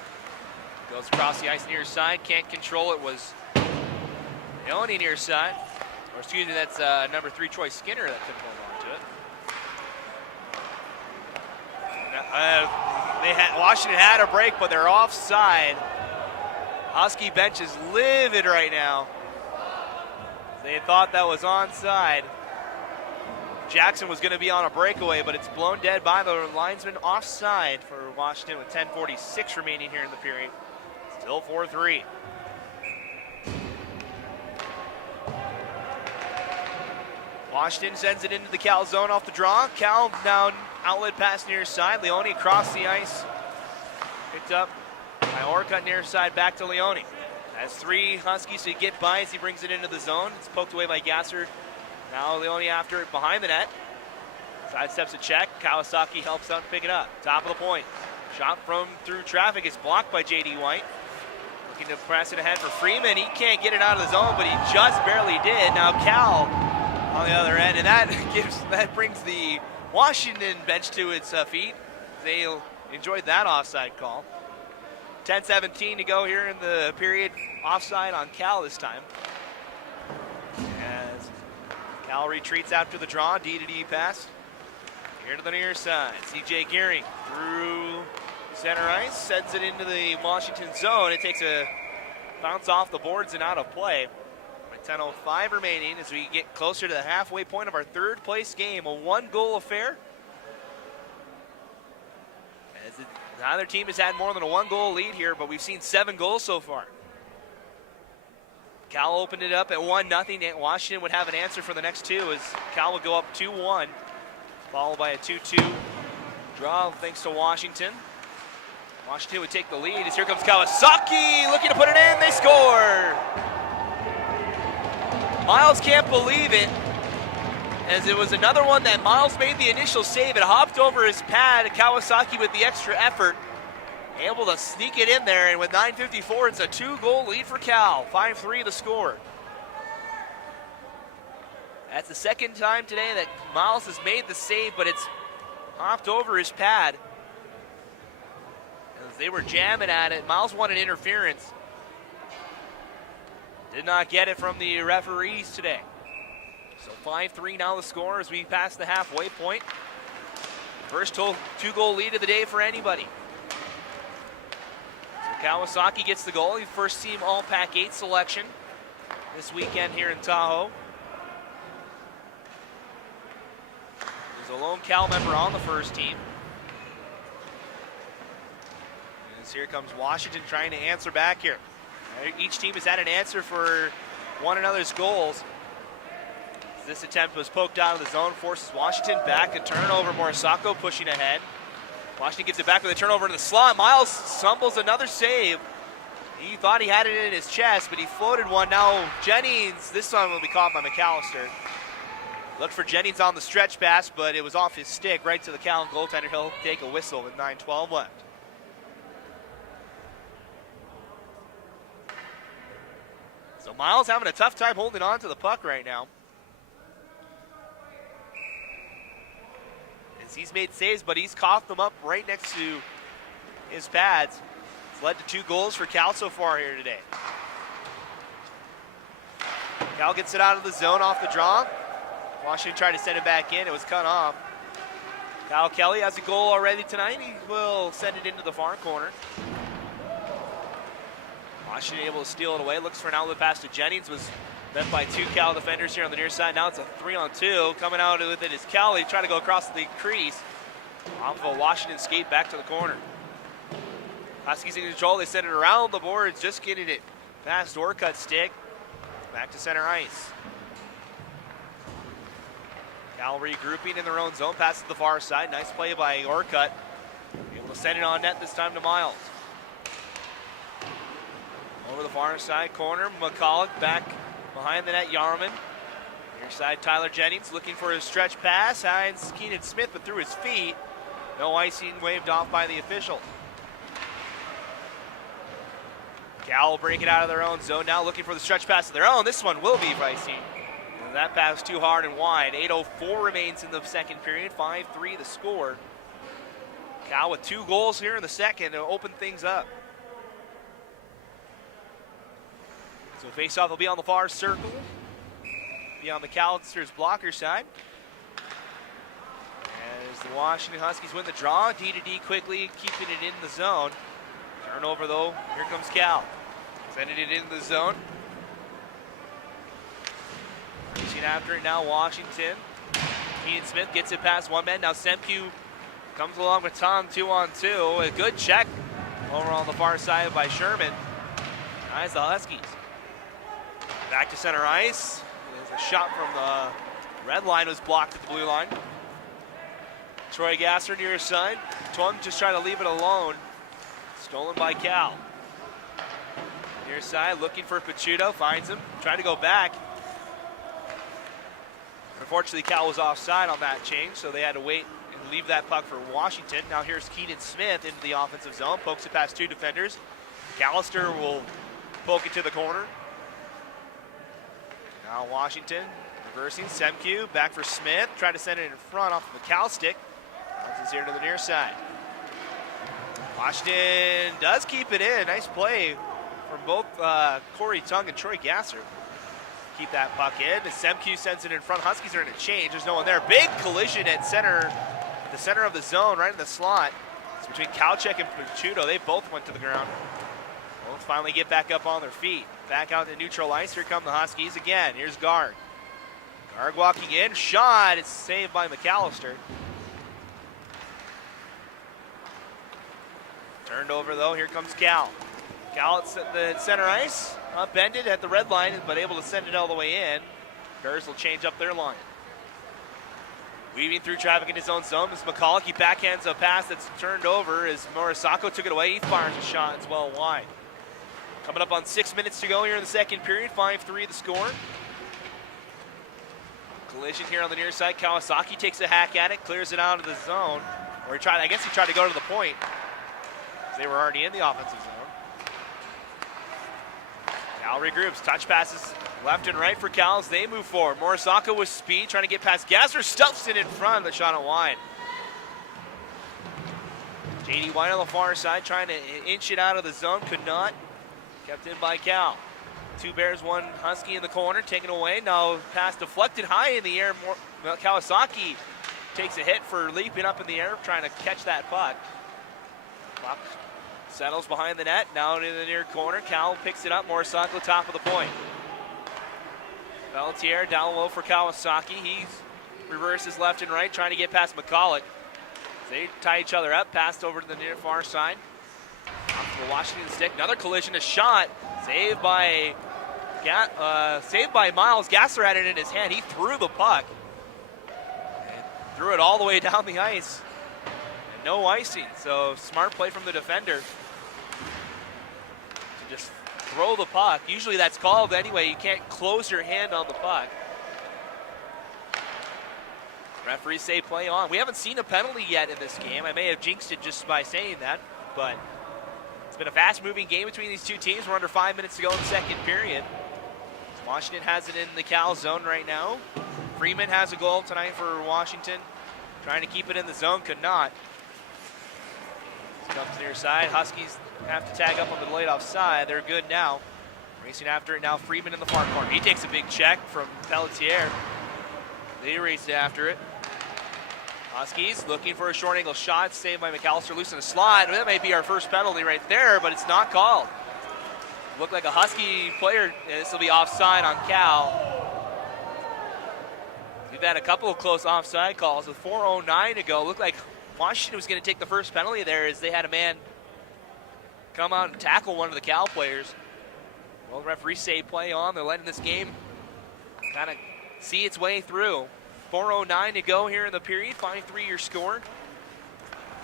Goes across the ice near side. Can't control it. Was Leone near side. Or excuse me, that's number 3 Troy Skinner that couldn't hold on to it. Washington had a break, but they're offside. Husky bench is livid right now. They thought that was onside. Jackson was going to be on a breakaway, but it's blown dead by the linesman. Offside for Washington with 10:46 remaining here in the period. Still 4-3. Washington sends it into the Cal zone off the draw. Cal down outlet pass near side. Leone across the ice. Picked up by Orcutt near side back to Leone. Has 3 Huskies to get by as he brings it into the zone. It's poked away by Gasser. Now Leone after it behind the net. Sidesteps a check. Kawasaki helps out and pick it up. Top of the point. Shot from through traffic is blocked by J.D. White. Looking to press it ahead for Freeman. He can't get it out of the zone, but he just barely did. Now Cal on the other end, and that brings the Washington bench to its feet. They enjoyed that offside call. 10:17 to go here in the period. Offside on Cal this time. As Cal retreats after the draw, D-to-D pass. Here to the near side. C.J. Gearing through center ice, sends it into the Washington zone. It takes a bounce off the boards and out of play. 10:05 remaining as we get closer to the halfway point of our 3rd place game. A 1-goal affair. As neither team has had more than a 1-goal lead here, but we've seen 7 goals so far. Cal opened it up at 1-0. Washington would have an answer for the next 2 as Cal would go up 2-1, followed by a 2-2 draw thanks to Washington. Washington would take the lead as here comes Kawasaki looking to put it in. They score! Miles can't believe it, as it was another one that Miles made the initial save. It hopped over his pad. Kawasaki with the extra effort, able to sneak it in there, and with 9:54, it's a 2-goal lead for Cal. 5-3 the score. That's the second time today that Miles has made the save, but it's hopped over his pad. As they were jamming at it, Miles wanted interference. Did not get it from the referees today. So 5-3 now the score as we pass the halfway point. First 2-goal lead of the day for anybody. So Kawasaki gets the goal. He's first team all PAC-8 selection this weekend here in Tahoe. There's a lone Cal member on the first team. So here comes Washington trying to answer back here. Each team has had an answer for one another's goals. This attempt was poked out of the zone, forces Washington back. A turnover, Morisako pushing ahead. Washington gets it back with a turnover in the slot. Miles stumbles another save. He thought he had it in his chest, but he floated one. Now Jennings, this one will be caught by McAllister. Looked for Jennings on the stretch pass, but it was off his stick right to the Cal goaltender. He'll take a whistle with 9:12 left. So Miles having a tough time holding on to the puck right now. As he's made saves, but he's coughed them up right next to his pads. It's led to 2 goals for Cal so far here today. Cal gets it out of the zone off the draw. Washington tried to send it back in. It was cut off. Kyle Kelly has a goal already tonight. He will send it into the far corner. Washington able to steal it away. Looks for an outlet pass to Jennings. Was met by 2 Cal defenders here on the near side. Now it's a 3-on-2. Coming out with it is Kelly. Trying to go across the crease. Off of a Washington skate back to the corner. Huskies in control. They send it around the boards. Just getting it past Orcutt's stick. Back to center ice. Cal regrouping in their own zone. Passes to the far side. Nice play by Orcutt. Able to send it on net this time to Miles. Over the far side corner. McCulloch back behind the net. Yarman. Near side Tyler Jennings looking for his stretch pass. Finds Keenan Smith, but through his feet. No icing waved off by the official. Cal will break it out of their own zone now, looking for the stretch pass of their own. This one will be icing. That pass too hard and wide. 8:04 remains in the second period. 5-3 the score. Cal with 2 goals here in the second to open things up. So face-off will be on the far circle. Be on the Calisters blocker side. As the Washington Huskies win the draw, D-to-D quickly keeping it in the zone. Turnover though, here comes Cal. Sending it in the zone. Reaching after it now, Washington. Keenan Smith gets it past one man. Now Sempew comes along with Tom 2-on-2. A good check over on the far side by Sherman. Nice, the Huskies. Back to center ice. There's a shot from the red line was blocked at the blue line. Troy Gasser near his side. Twum just trying to leave it alone. Stolen by Cal. Near side, looking for Pachuto, finds him, trying to go back. Unfortunately, Cal was offside on that change, so they had to wait and leave that puck for Washington. Now here's Keenan Smith into the offensive zone, pokes it past 2 defenders. McAllister will poke it to the corner. Now Washington reversing, Semkew, back for Smith, trying to send it in front off of the Cal stick. Bounces here to the near side. Washington does keep it in. Nice play from both Corey Tung and Troy Gasser. Keep that puck in. As Semkew sends it in front. Huskies are in a change. There's no one there. Big collision at center, the center of the zone, right in the slot. It's between Kalchek and Pachuto. They both went to the ground. Both finally get back up on their feet. Back out to neutral ice. Here come the Huskies again. Here's Garg. Garg walking in. Shot. It's saved by McAllister. Turned over though. Here comes Cal. Cal at the center ice. Upended at the red line, but able to send it all the way in. Bears will change up their line. Weaving through traffic in his own zone is McCulloch. He backhands a pass that's turned over as Morisako took it away. He fires a shot as well wide. Coming up on 6 minutes to go here in the second period. 5-3 the score. Collision here on the near side. Kawasaki takes a hack at it, clears it out of the zone. Or I guess he tried to go to the point. They were already in the offensive zone. Cal regroups, touch passes left and right for Cal as they move forward. Morisako with speed, trying to get past Gasser, stuffs it in front, but shot it wide. JD White on the far side, trying to inch it out of the zone, could not. Kept in by Cal. 2 Bears, 1 Husky in the corner, taken away. Now pass deflected high in the air. Kawasaki takes a hit for leaping up in the air, trying to catch that puck. Puck settles behind the net, now in the near corner. Cal picks it up, Morisako top of the point. Pelletier down low for Kawasaki. He reverses left and right, trying to get past McCulloch. They tie each other up, passed over to the near far side. Off the Washington stick. Another collision, a shot. Saved by Miles. Gassler had it in his hand. He threw the puck. And threw it all the way down the ice. And no icing. So smart play from the defender. To just throw the puck. Usually that's called anyway. You can't close your hand on the puck. Referees say play on. We haven't seen a penalty yet in this game. I may have jinxed it just by saying that, but it's been a fast-moving game between these two teams. We're under 5 minutes to go in the second period. Washington has it in the Cal zone right now. Freeman has a goal tonight for Washington. Trying to keep it in the zone, could not. Comes to the near side. Huskies have to tag up on the delayed offside. They're good now. Racing after it now, Freeman in the far corner. He takes a big check from Pelletier. They race after it. Huskies looking for a short angle shot, saved by McAllister, loose in the slot. That may be our first penalty right there, but it's not called. Looked like a Husky player. This will be offside on Cal. We've had a couple of close offside calls with 4:09 to go. Looked like Washington was going to take the first penalty there as they had a man come out and tackle one of the Cal players. Well, the referees say play on. They're letting this game kind of see its way through. 4:09 to go here in the period. 5-3 your score.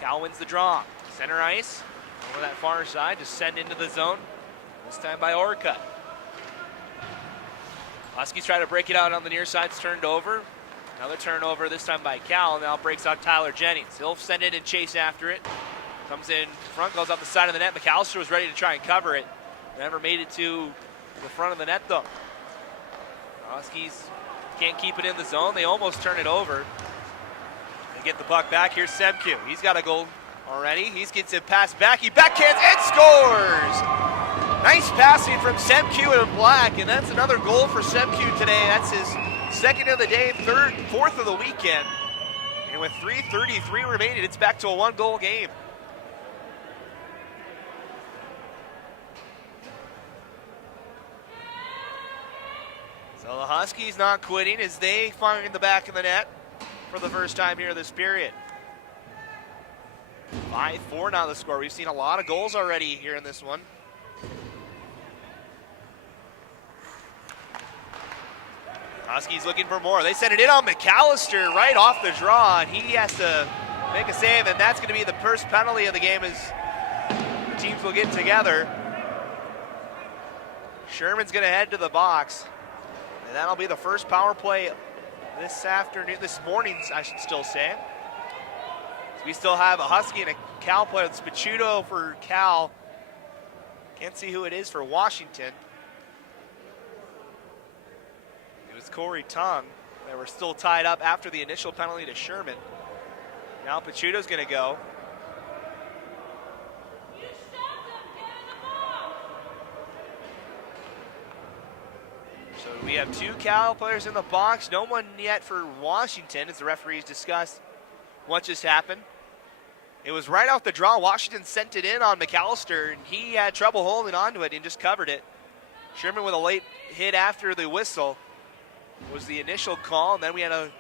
Cal wins the draw. Center ice. Over that far side. Just send into the zone. This time by Orcutt. Huskies try to break it out on the near side. It's turned over. Another turnover, this time by Cal. Now breaks out Tyler Jennings. He'll send it and chase after it. Comes in front, goes off the side of the net. McAllister was ready to try and cover it. Never made it to the front of the net though. Huskies can't keep it in the zone. They almost turn it over. They get the puck back. Here's Semku. He's got a goal already. He gets it passed back. He backhands and scores! Nice passing from Semku in black, and that's another goal for Semku today. That's his second of the day, fourth of the weekend. And with 3:33 remaining, it's back to a one-goal game. So the Huskies not quitting as they find the back of the net for the first time here this period. 5-4 now the score. We've seen a lot of goals already here in this one. Huskies looking for more. They send it in on McAllister right off the draw, and he has to make a save, and that's going to be the first penalty of the game as the teams will get together. Sherman's going to head to the box. And that'll be the first power play this morning, I should still say. So we still have a Husky and a Cal player. It's Pachuto for Cal. Can't see who it is for Washington. It was Corey Tung. They were still tied up after the initial penalty to Sherman. Now Pachuto's going to go. So we have two Cal players in the box. No one yet for Washington as the referees discuss what just happened. It was right off the draw. Washington sent it in on McAllister, and he had trouble holding onto it and just covered it. Sherman with a late hit after the whistle was the initial call, and then we had a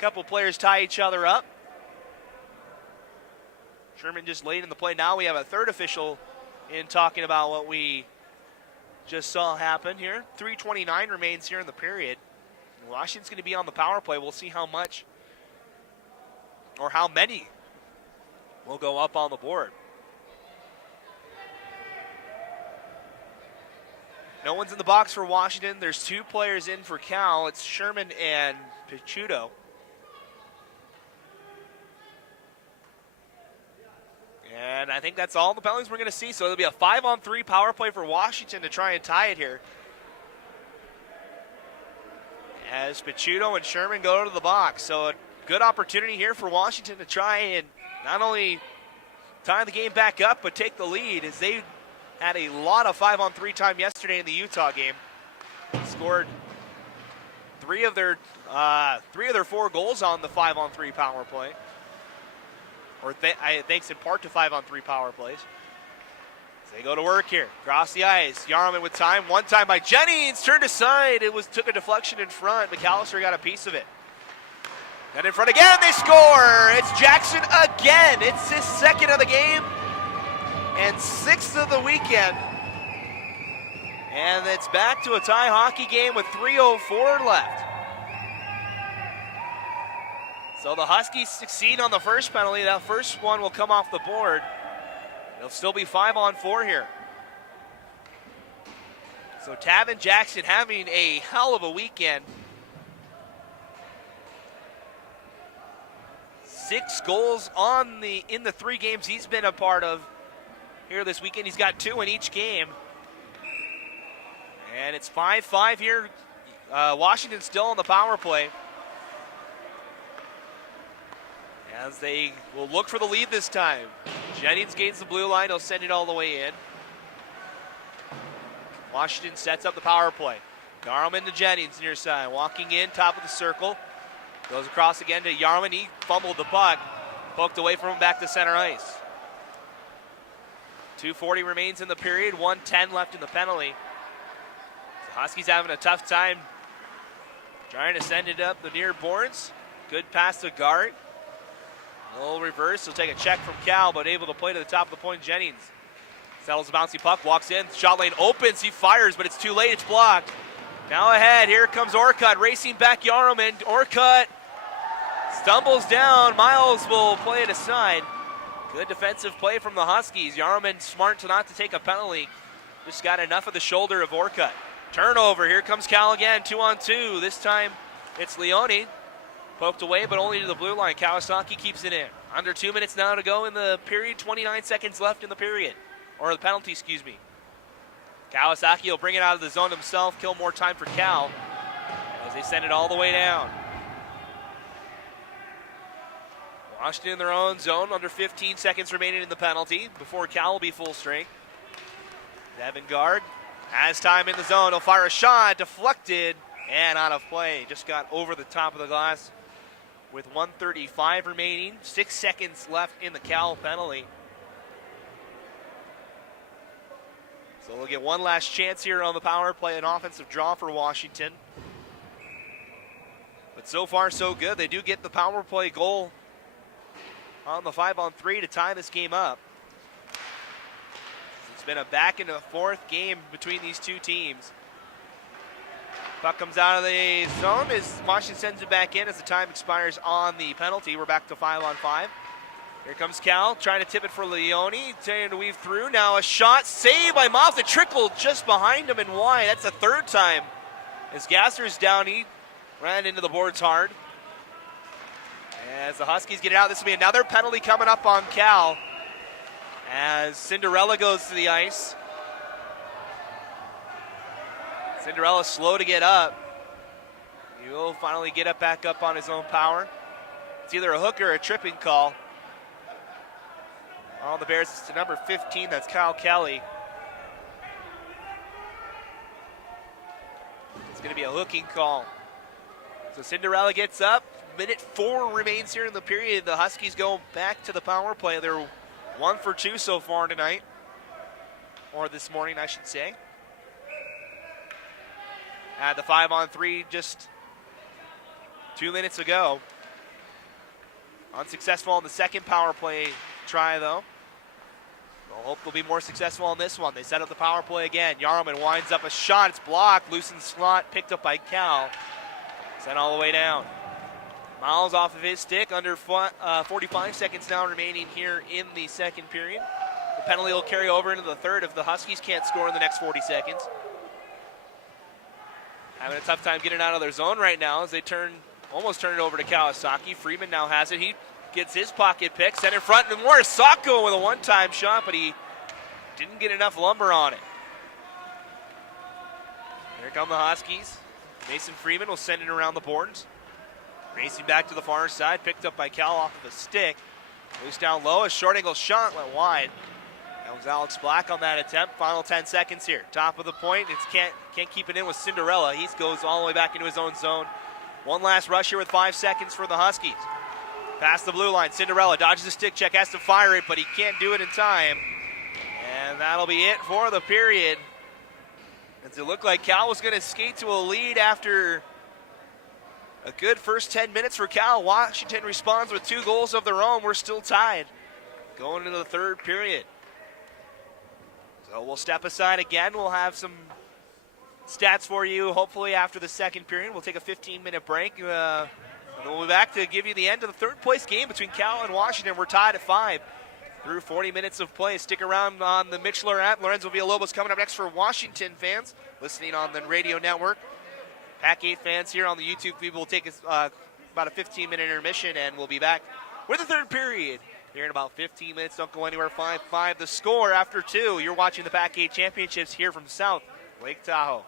couple players tie each other up. Sherman just late in the play. Now we have a third official in talking about what we just saw happen here. 3:29 remains here in the period. Washington's going to be on the power play. We'll see how much or how many will go up on the board. No one's in the box for Washington. There's two players in for Cal. It's Sherman and Pachuto. And I think that's all the penalties we're going to see. So it'll be a 5-on-3 power play for Washington to try and tie it here. As Pachuto and Sherman go to the box. So a good opportunity here for Washington to try and not only tie the game back up, but take the lead as they had a lot of 5-on-3 time yesterday in the Utah game. Scored three of their 4 goals on the 5-on-3 power play. Or thanks in part to 5-on-3 power plays. So they go to work here. Across the ice. Yarman with time. One time by Jennings. Turned aside. Took a deflection in front. McAllister got a piece of it. And in front again. They score. It's Jackson again. It's his second of the game. and 6th of the weekend. And it's back to a tie hockey game with 3:04 left. So the Huskies succeed on the first penalty. That first one will come off the board. It'll still be 5-on-4 here. So Tavin Jackson having a hell of a weekend. 6 goals in the 3 games he's been a part of here this weekend. He's got 2 in each game. And it's 5-5 here. Washington still on the power play. As they will look for the lead this time. Jennings gains the blue line. He'll send it all the way in. Washington sets up the power play. Yarman to Jennings near side. Walking in, top of the circle. Goes across again to Yarman. He fumbled the puck. Poked away from him back to center ice. 2:40 remains in the period. 1:10 left in the penalty. The Huskies having a tough time trying to send it up the near boards. Good pass to Gart. A little reverse. He'll take a check from Cal, but able to play to the top of the point. Jennings settles a bouncy puck, walks in. Shot lane opens. He fires, but it's too late. It's blocked. Now ahead. Here comes Orcutt racing back Yarman. Orcutt stumbles down. Miles will play it aside. Good defensive play from the Huskies. Yarman smart not to take a penalty. Just got enough of the shoulder of Orcutt. Turnover. Here comes Cal again. 2-on-2. This time it's Leone. Poked away, but only to the blue line. Kawasaki keeps it in. Under 2 minutes now to go in the period. 29 seconds left in the period. Or the penalty, excuse me. Kawasaki will bring it out of the zone himself. Kill more time for Cal as they send it all the way down. Washington in their own zone. Under 15 seconds remaining in the penalty before Cal will be full strength. Devin Gard has time in the zone. He'll fire a shot. Deflected and out of play. Just got over the top of the glass. With 1:35 remaining, 6 seconds left in the Cal penalty. So we'll get one last chance here on the power play, an offensive draw for Washington. But so far, so good. They do get the power play goal on the 5-on-3 to tie this game up. It's been a back and forth game between these two teams. Puck comes out of the zone as Washington sends it back in as the time expires on the penalty. We're back to 5-on-5. Here comes Cal trying to tip it for Leone. Trying to weave through. Now a shot saved by Miles. The trickle just behind him and wide. That's the 3rd time. As Gasser's down, he ran into the boards hard. As the Huskies get it out, this will be another penalty coming up on Cal. As Cinderella goes to the ice. Cinderella's slow to get up. He will finally get up back up on his own power. It's either a hook or a tripping call. On the Bears, it's to number 15, that's Kyle Kelly. It's going to be a hooking call. So Cinderella gets up. Minute 4 remains here in the period. The Huskies go back to the power play. They're 1 for 2 so far tonight. Or this morning, I should say. At the 5-on-3 just 2 minutes ago. Unsuccessful on the second power play try, though. We'll hope they'll be more successful on this one. They set up the power play again. Yarman winds up a shot. It's blocked. Loose in slot. Picked up by Cal. Sent all the way down. Miles off of his stick. Under 45 seconds now remaining here in the second period. The penalty will carry over into the third if the Huskies can't score in the next 40 seconds. Having a tough time getting out of their zone right now as they almost turn it over to Kawasaki. Freeman now has it. He gets his pocket pick, sent in front, and Morisako with a one-time shot, but he didn't get enough lumber on it. Here come the Huskies. Mason Freeman will send it around the boards. Racing back to the far side, picked up by Cal off of a stick. Loose down low, a short angle shot went wide. That was Alex Black on that attempt. Final 10 seconds here. Top of the point. Can't keep it in with Cinderella. He goes all the way back into his own zone. One last rush here with 5 seconds for the Huskies. Past the blue line. Cinderella dodges a stick check, has to fire it, but he can't do it in time. And that'll be it for the period. As it looked like Cal was going to skate to a lead after a good first 10 minutes for Cal. Washington responds with 2 goals of their own. We're still tied going into the third period. So we'll step aside again. We'll have some stats for you hopefully after the second period. We'll take a 15-minute break. And then we'll be back to give you the end of the third place game between Cal and Washington. We're tied at 5 through 40 minutes of play. Stick around on the Mixler app. Lorenzo Villalobos coming up next for Washington fans listening on the radio network. PAC-8 fans here on the YouTube feed will take us about a 15-minute intermission, and we'll be back with the third period here in about 15 minutes. Don't go anywhere. 5-5 the score after 2. You're watching the PAC-8 championships here from South Lake Tahoe.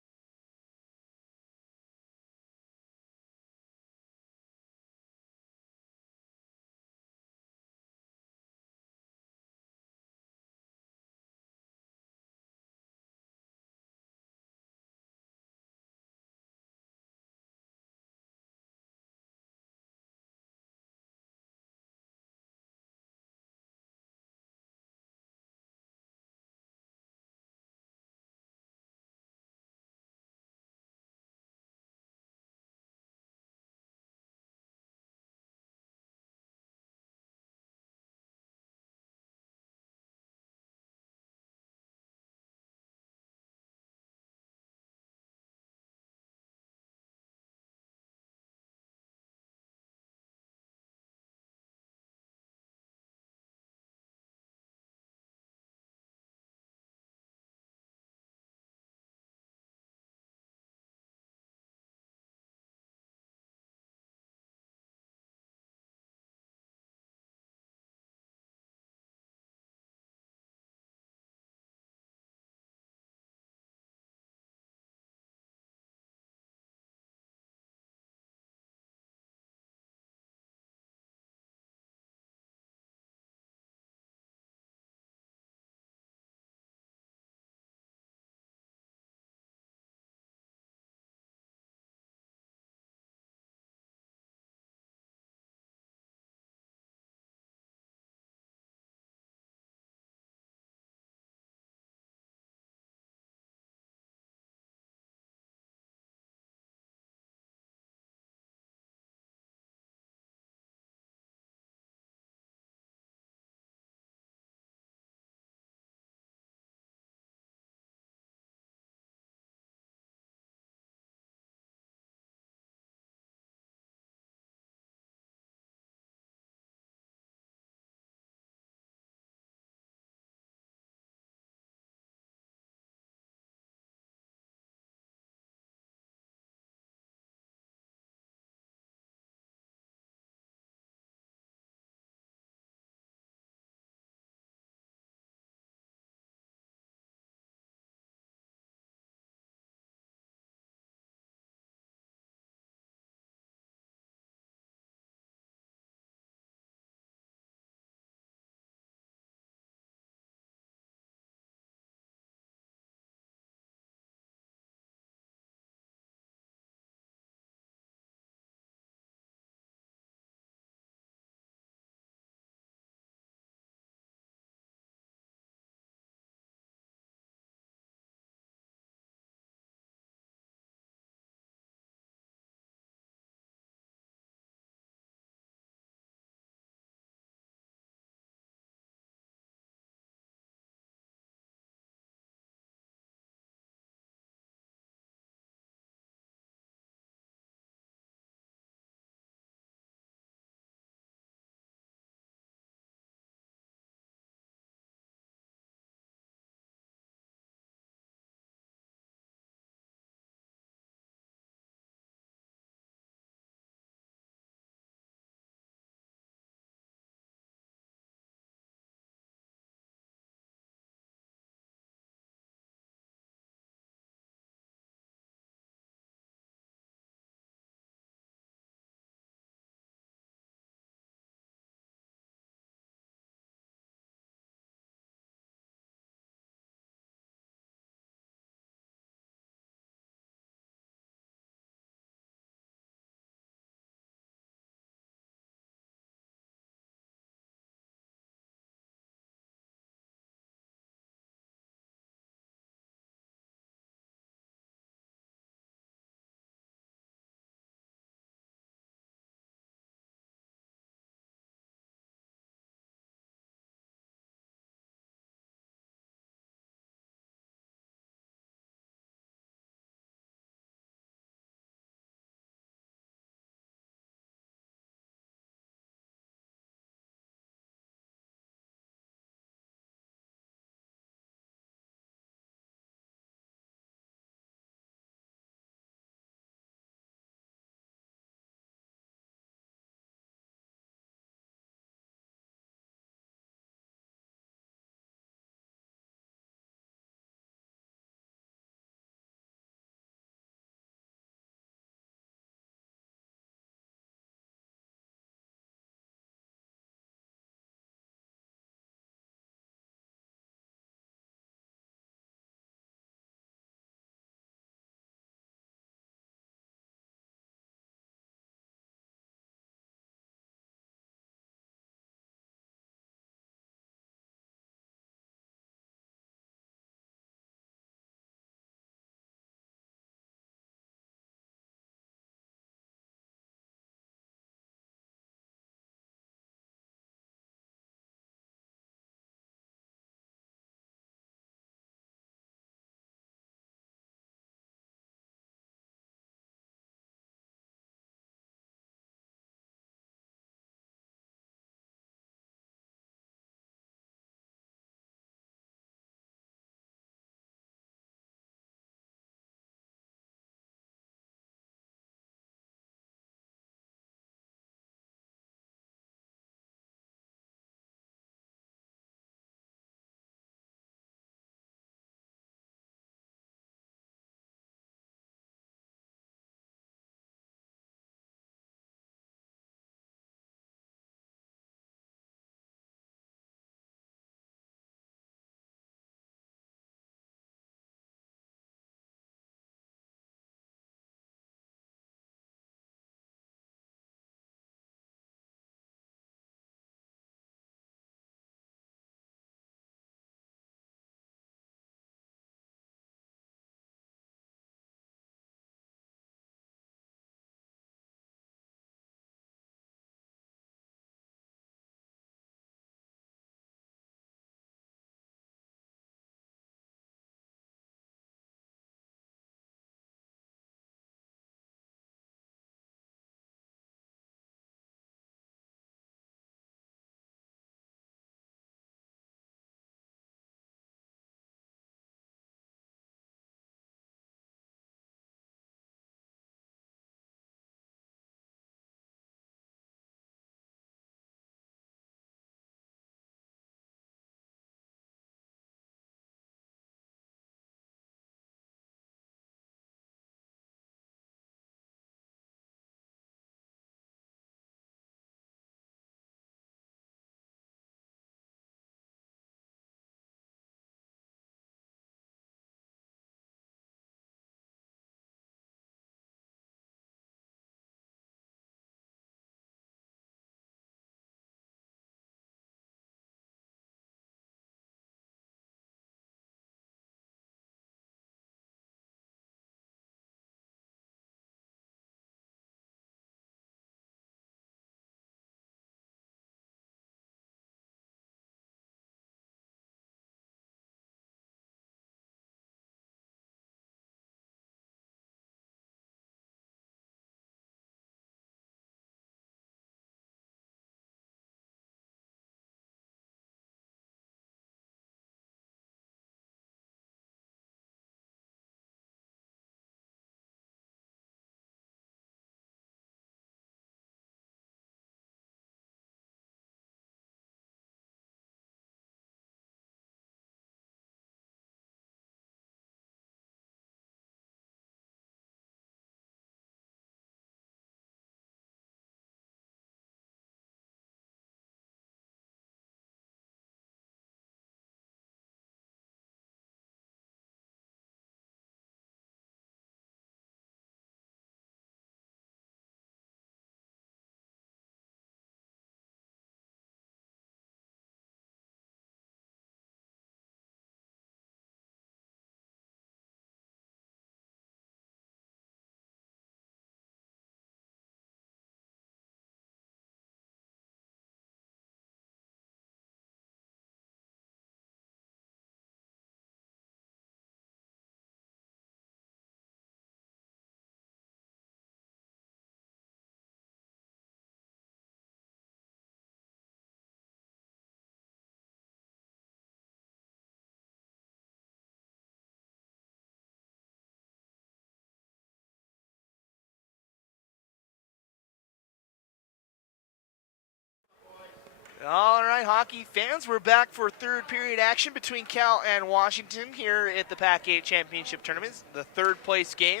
All right, hockey fans, we're back for third period action between Cal and Washington here at the PAC-8 Championship Tournament, the third place game.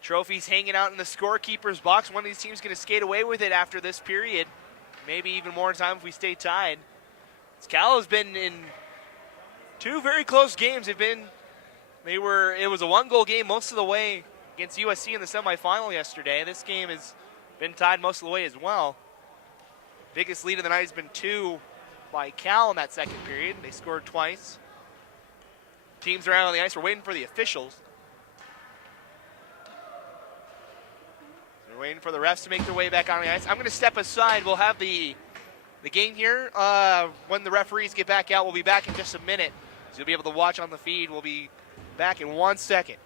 Trophies hanging out in the scorekeeper's box. One of these teams going to skate away with it after this period. Maybe even more time if we stay tied. Cal has been in two very close games. It was a one-goal game most of the way against USC in the semifinal yesterday. This game has been tied most of the way as well. Biggest lead of the night has been 2 by Cal in that second period. They scored twice. Teams are out on the ice. We're waiting for the officials. We're waiting for the refs to make their way back on the ice. I'm going to step aside. We'll have the game here. When the referees get back out, we'll be back in just a minute. So you'll be able to watch on the feed. We'll be back in 1 second.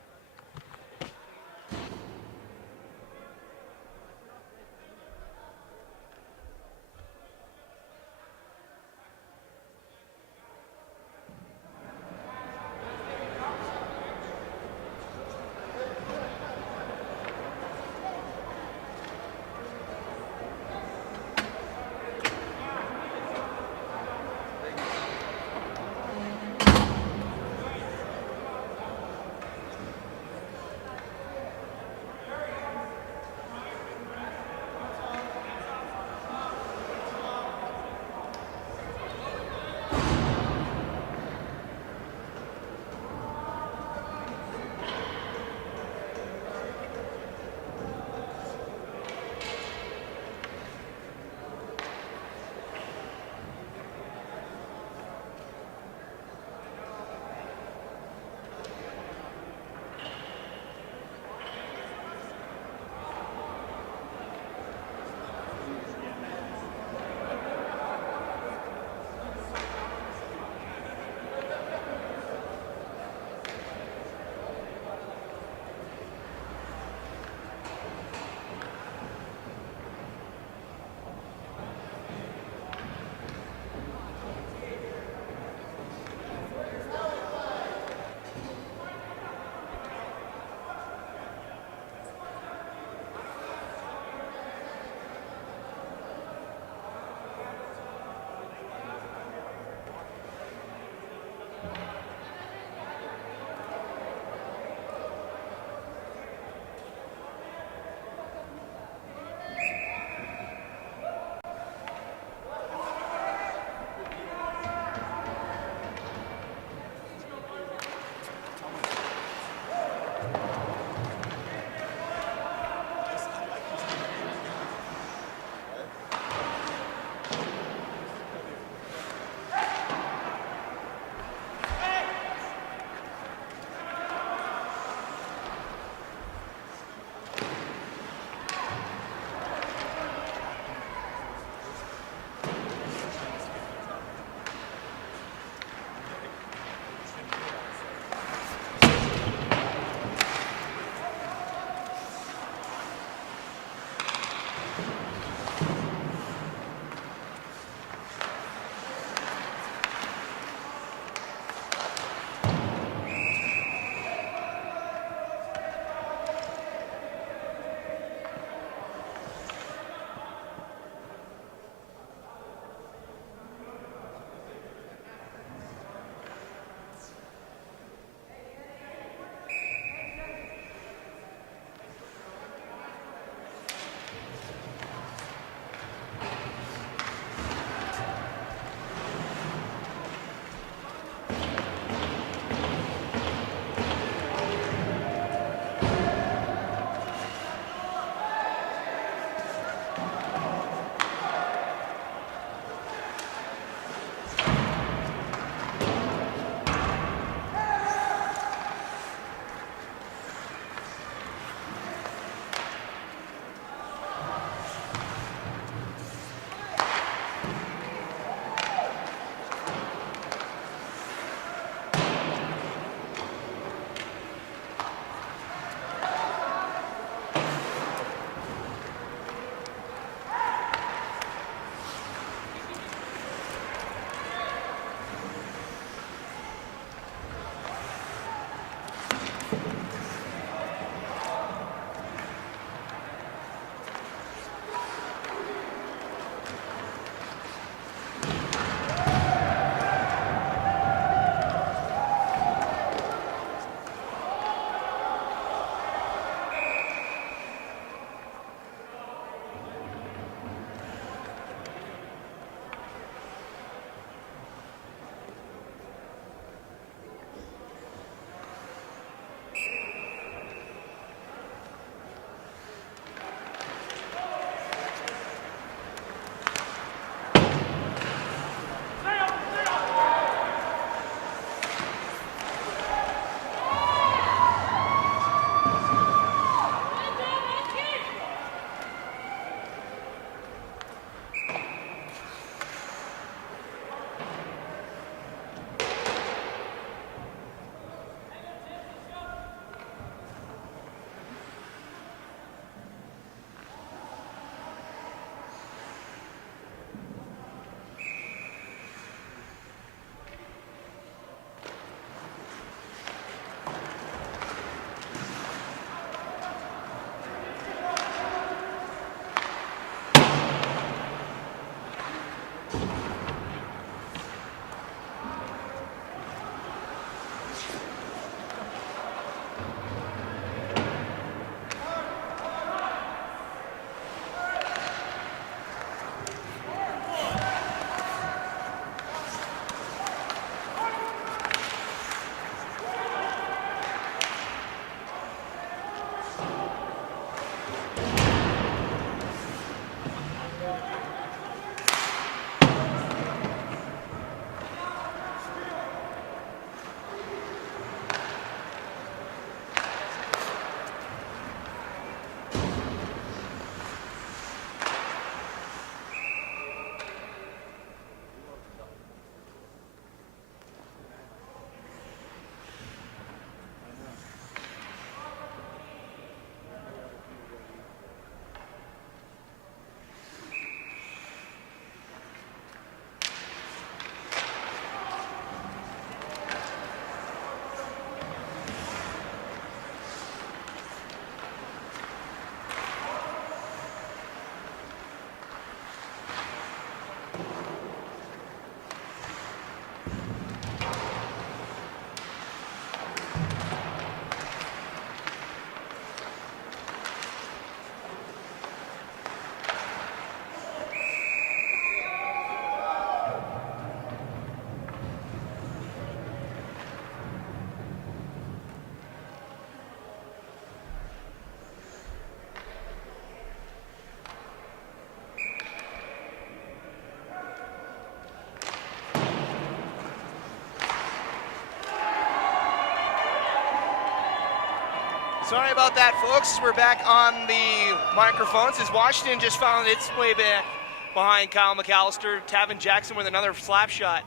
Sorry about that, folks. We're back on the microphones as Washington just found its way back behind Kyle McAllister. Tavin Jackson with another slap shot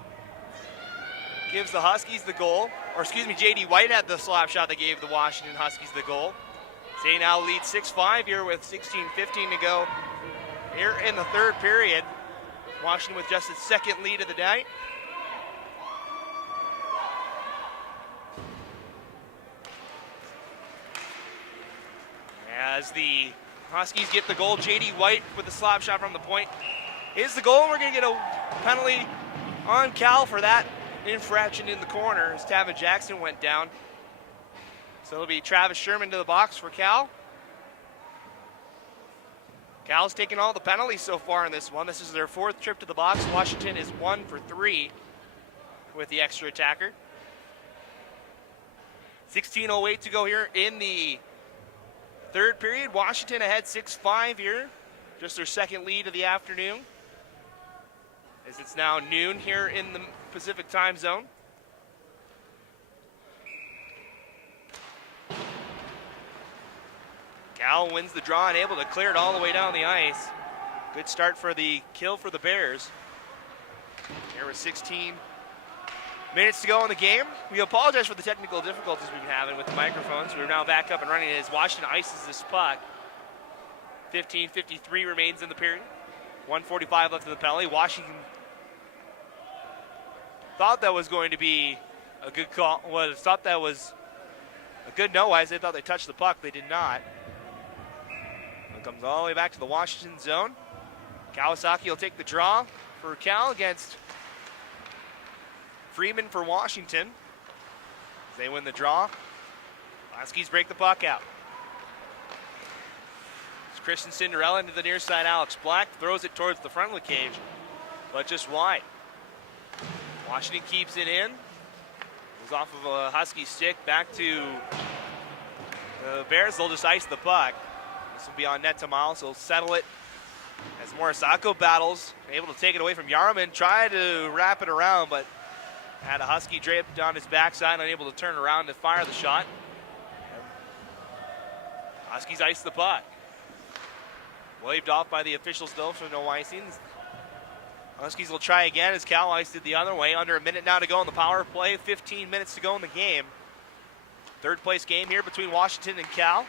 gives the Huskies the goal. Or excuse me, J.D. White had the slap shot that gave the Washington Huskies the goal. They now lead 6-5 here with 16:15 to go here in the third period. Washington with just its second lead of the night. As the Huskies get the goal, J.D. White with the slap shot from the point is the goal. We're going to get a penalty on Cal for that infraction in the corner as Tavin Jackson went down. So it'll be Travis Sherman to the box for Cal. Cal's taken all the penalties so far in this one. This is their fourth trip to the box. Washington is 1 for 3 with the extra attacker. 16:08 to go here in the third period. Washington ahead 6-5 here. Just their second lead of the afternoon, as it's now noon here in the Pacific time zone. Cal wins the draw and able to clear it all the way down the ice. Good start for the kill for the Bears. Here with 16 minutes to go in the game. We apologize for the technical difficulties we've been having with the microphones. We're now back up and running as Washington ices this puck. 15:53 remains in the period. 1:45 left in the penalty. Washington thought that was going to be a good call. Well, thought that was a good no ice. They thought they touched the puck. They did not. It comes all the way back to the Washington zone. Kawasaki will take the draw for Cal against Freeman for Washington. They win the draw. Huskies break the puck out. It's Christian Cinderella into the near side. Alex Black throws it towards the front of the cage, but just wide. Washington keeps it in. Goes off of a Husky stick back to the Bears. They'll just ice the puck. This will be on net to Miles. He'll settle it as Morisako battles, able to take it away from Yarman. Tried to wrap it around, but had a Husky draped on his backside, unable to turn around to fire the shot. Huskies ice the puck. Waved off by the officials though for no icing. Huskies will try again as Cal iced it the other way. Under a minute now to go in the power play. 15 minutes to go in the game. Third place game here between Washington and Cal.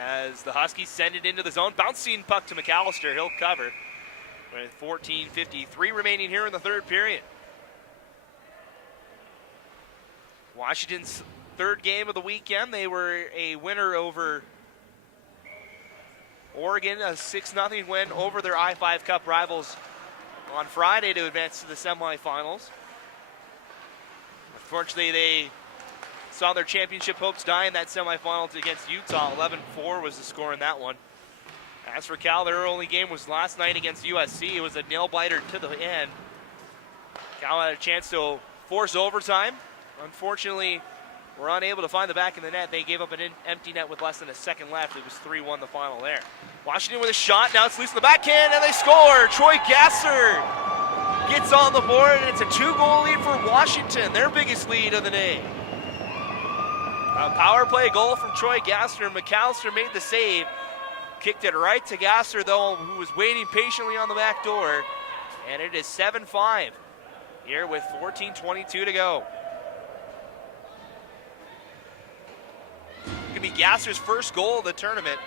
As the Huskies send it into the zone. Bouncing puck to McAllister. He'll cover. With 14:53 remaining here in the third period. Washington's third game of the weekend. They were a winner over Oregon, a 6-0 win over their I-5 Cup rivals on Friday to advance to the semifinals. Unfortunately, they saw their championship hopes die in that semifinal against Utah. 11-4 was the score in that one. As for Cal, their only game was last night against USC. It was a nail-biter to the end. Cal had a chance to force overtime. Unfortunately, were unable to find the back of the net. They gave up an empty net with less than a second left. It was 3-1 the final there. Washington with a shot. Now it's loose in the backhand, and they score. Troy Gasser gets on the board, and it's a 2-goal lead for Washington, their biggest lead of the day. A power play goal from Troy Gasser. McAllister made the save. Kicked it right to Gasser, though, who was waiting patiently on the back door. And it is 7-5 here with 14:22 to go. It could be Gasser's first goal of the tournament.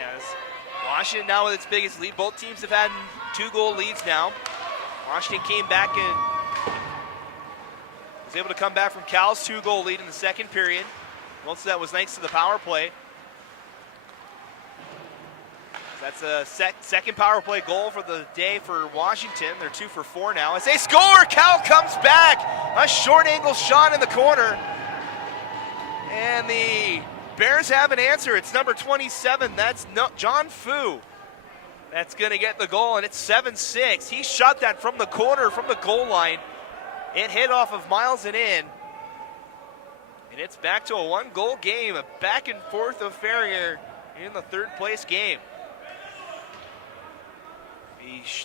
As Washington now with its biggest lead. Both teams have had 2-goal leads now. Washington came back and was able to come back from Cal's 2-goal lead in the second period. Most of that was thanks to the power play. That's a second power play goal for the day for Washington. They're 2 for 4 now. As they score, Cal comes back. A short angle shot in the corner. And the Bears have an answer. It's number 27. That's John Fu. That's going to get the goal, and it's 7-6. He shot that from the corner, from the goal line. It hit off of Miles and in. And it's back to a 1-goal game, a back and forth affair here in the third place game.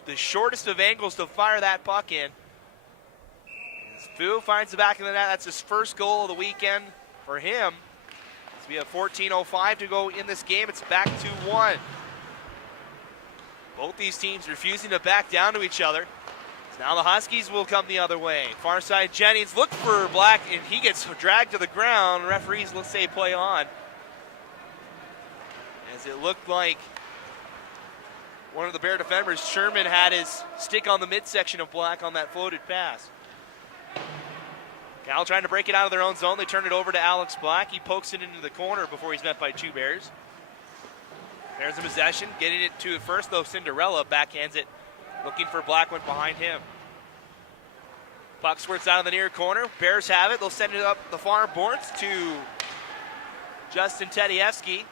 The shortest of angles to fire that puck in. Fu finds the back of the net. That's his first goal of the weekend for him. So we have 14:05 to go in this game. It's back to 1. Both these teams refusing to back down to each other. So now the Huskies will come the other way. Far side, Jennings looked for Black, and he gets dragged to the ground. Referees, let's say, play on. As it looked like one of the Bear defenders, Sherman, had his stick on the midsection of Black on that floated pass. Cal trying to break it out of their own zone. They turn it over to Alex Black. He pokes it into the corner before he's met by 2 Bears. Bears in possession, getting it to first, though. Cinderella backhands it, looking for Black, went behind him. Puck squirts out of the near corner. Bears have it. They'll send it up the far boards to Justin Tedievsky.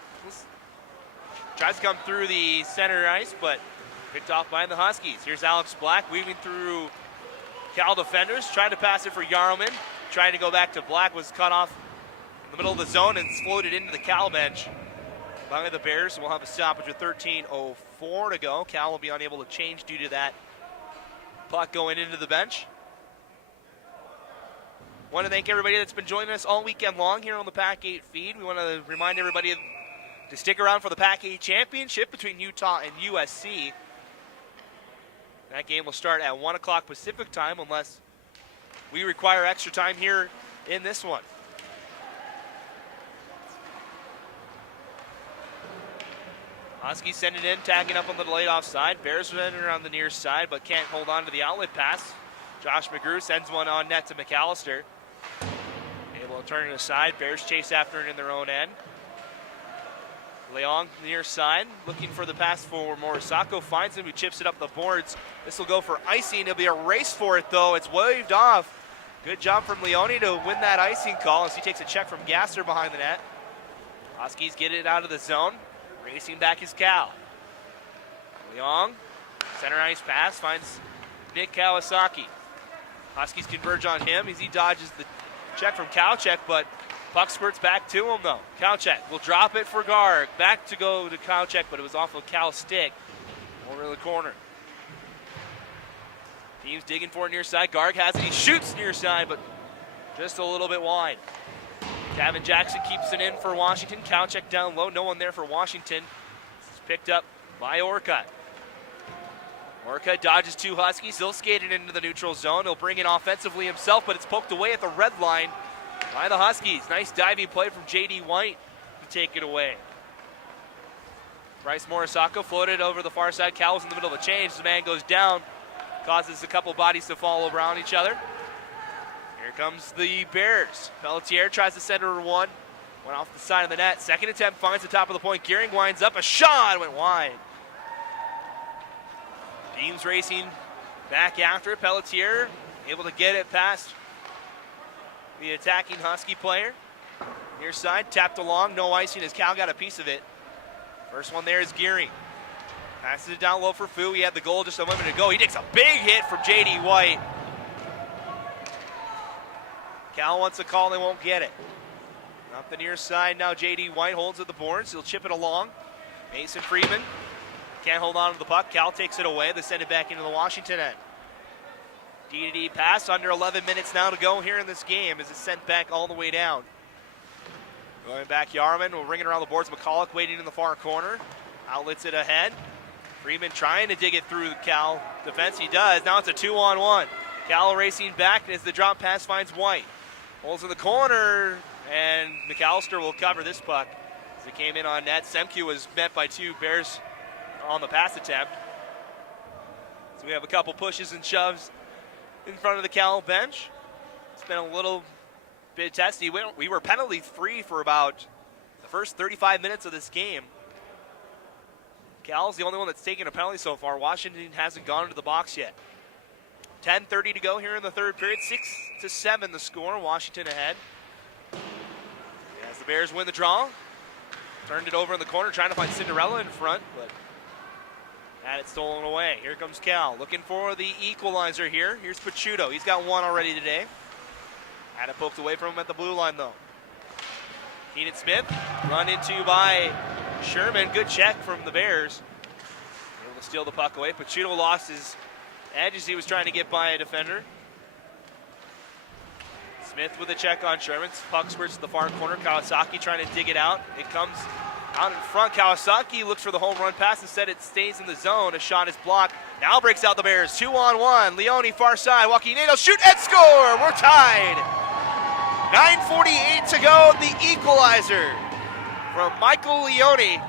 Tries to come through the center ice, but picked off by the Huskies. Here's Alex Black weaving through Cal defenders, trying to pass it for Yarlman. Trying to go back to Black, was cut off in the middle of the zone and floated into the Cal bench by the Bears. We'll have a stoppage with 13:04 to go. Cal will be unable to change due to that puck going into the bench. Want to thank everybody that's been joining us all weekend long here on the PAC-8 feed. We want to remind everybody to stick around for the PAC-8 championship between Utah and USC. That game will start at 1 o'clock Pacific time unless we require extra time here in this one. Huskies send it in, tagging up on the delayed offside. Bears running around the near side, but can't hold on to the outlet pass. Josh McGrew sends one on net to McAllister. Able to turn it aside. Bears chase after it in their own end. Leong near side, looking for the pass for Morisako. Finds him, who chips it up the boards. This will go for icing. It'll be a race for it, though. It's waved off. Good job from Leone to win that icing call as he takes a check from Gasser behind the net. Huskies get it out of the zone. Racing back is Cal. Leong, center ice pass, finds Nick Kawasaki. Huskies converge on him as he dodges the check from Kowchek, but puck spurts back to him, though. Kowchek will drop it for Garg. Back to go to Kowchek, but it was off of Cal's stick over the corner. Team's digging for it near side. Garg has it. He shoots near side, but just a little bit wide. Kevin Jackson keeps it in for Washington. Kowchek down low. No one there for Washington. It's picked up by Orcutt. Orcutt dodges 2 Huskies. He'll skate it into the neutral zone. He'll bring it offensively himself, but it's poked away at the red line by the Huskies. Nice diving play from J.D. White to take it away. Bryce Morisako floated over the far side. Cal was in the middle of a change. The man goes down, causes a couple bodies to fall around each other. Here comes the Bears. Pelletier tries to center one. Went off the side of the net. Second attempt finds the top of the point. Gearing winds up. A shot went wide. Beams racing back after it. Pelletier able to get it past the attacking Husky player. Near side, tapped along. No icing as Cal got a piece of it. First one there is Gearing. Passes it down low for Fu. He had the goal just a moment ago. He takes a big hit from J.D. White. Cal wants a call, they won't get it. Up the near side now, J.D. White holds at the boards. He'll chip it along. Mason Freeman can't hold on to the puck. Cal takes it away. They send it back into the Washington end. D-to-D pass, under 11 minutes now to go here in this game as it's sent back all the way down. Going back, Yarman will ring it around the boards. McCulloch waiting in the far corner. Outlets it ahead. Freeman trying to dig it through the Cal defense. He does. Now it's a 2-on-1. Cal racing back as the drop pass finds White. Holds in the corner, and McAllister will cover this puck as it came in on net. Semke was met by 2 Bears on the pass attempt. So we have a couple pushes and shoves in front of the Cal bench. It's been a little bit testy. We were penalty free for about the first 35 minutes of this game. Cal's the only one that's taken a penalty so far. Washington hasn't gone into the box yet. 10:30 to go here in the third period. 6-7 the score. Washington ahead. As the Bears win the draw. Turned it over in the corner, trying to find Cinderella in front, but had it stolen away. Here comes Cal, looking for the equalizer here. Here's Pachuto. He's got 1 already today. Had it poked away from him at the blue line, though. Keenan Smith, run into by Sherman. Good check from the Bears. Able to steal the puck away. Pachuto lost his edge as he was trying to get by a defender. Smith with a check on Sherman. Puck squirts to the far corner. Kawasaki trying to dig it out. It comes out in front. Kawasaki looks for the home run pass. Instead, it stays in the zone. A shot is blocked. Now breaks out the Bears. 2-on-1. Leone far side. Joaquin Nato shoot and score. We're tied. 9:48 to go. The equalizer from Michael Leone.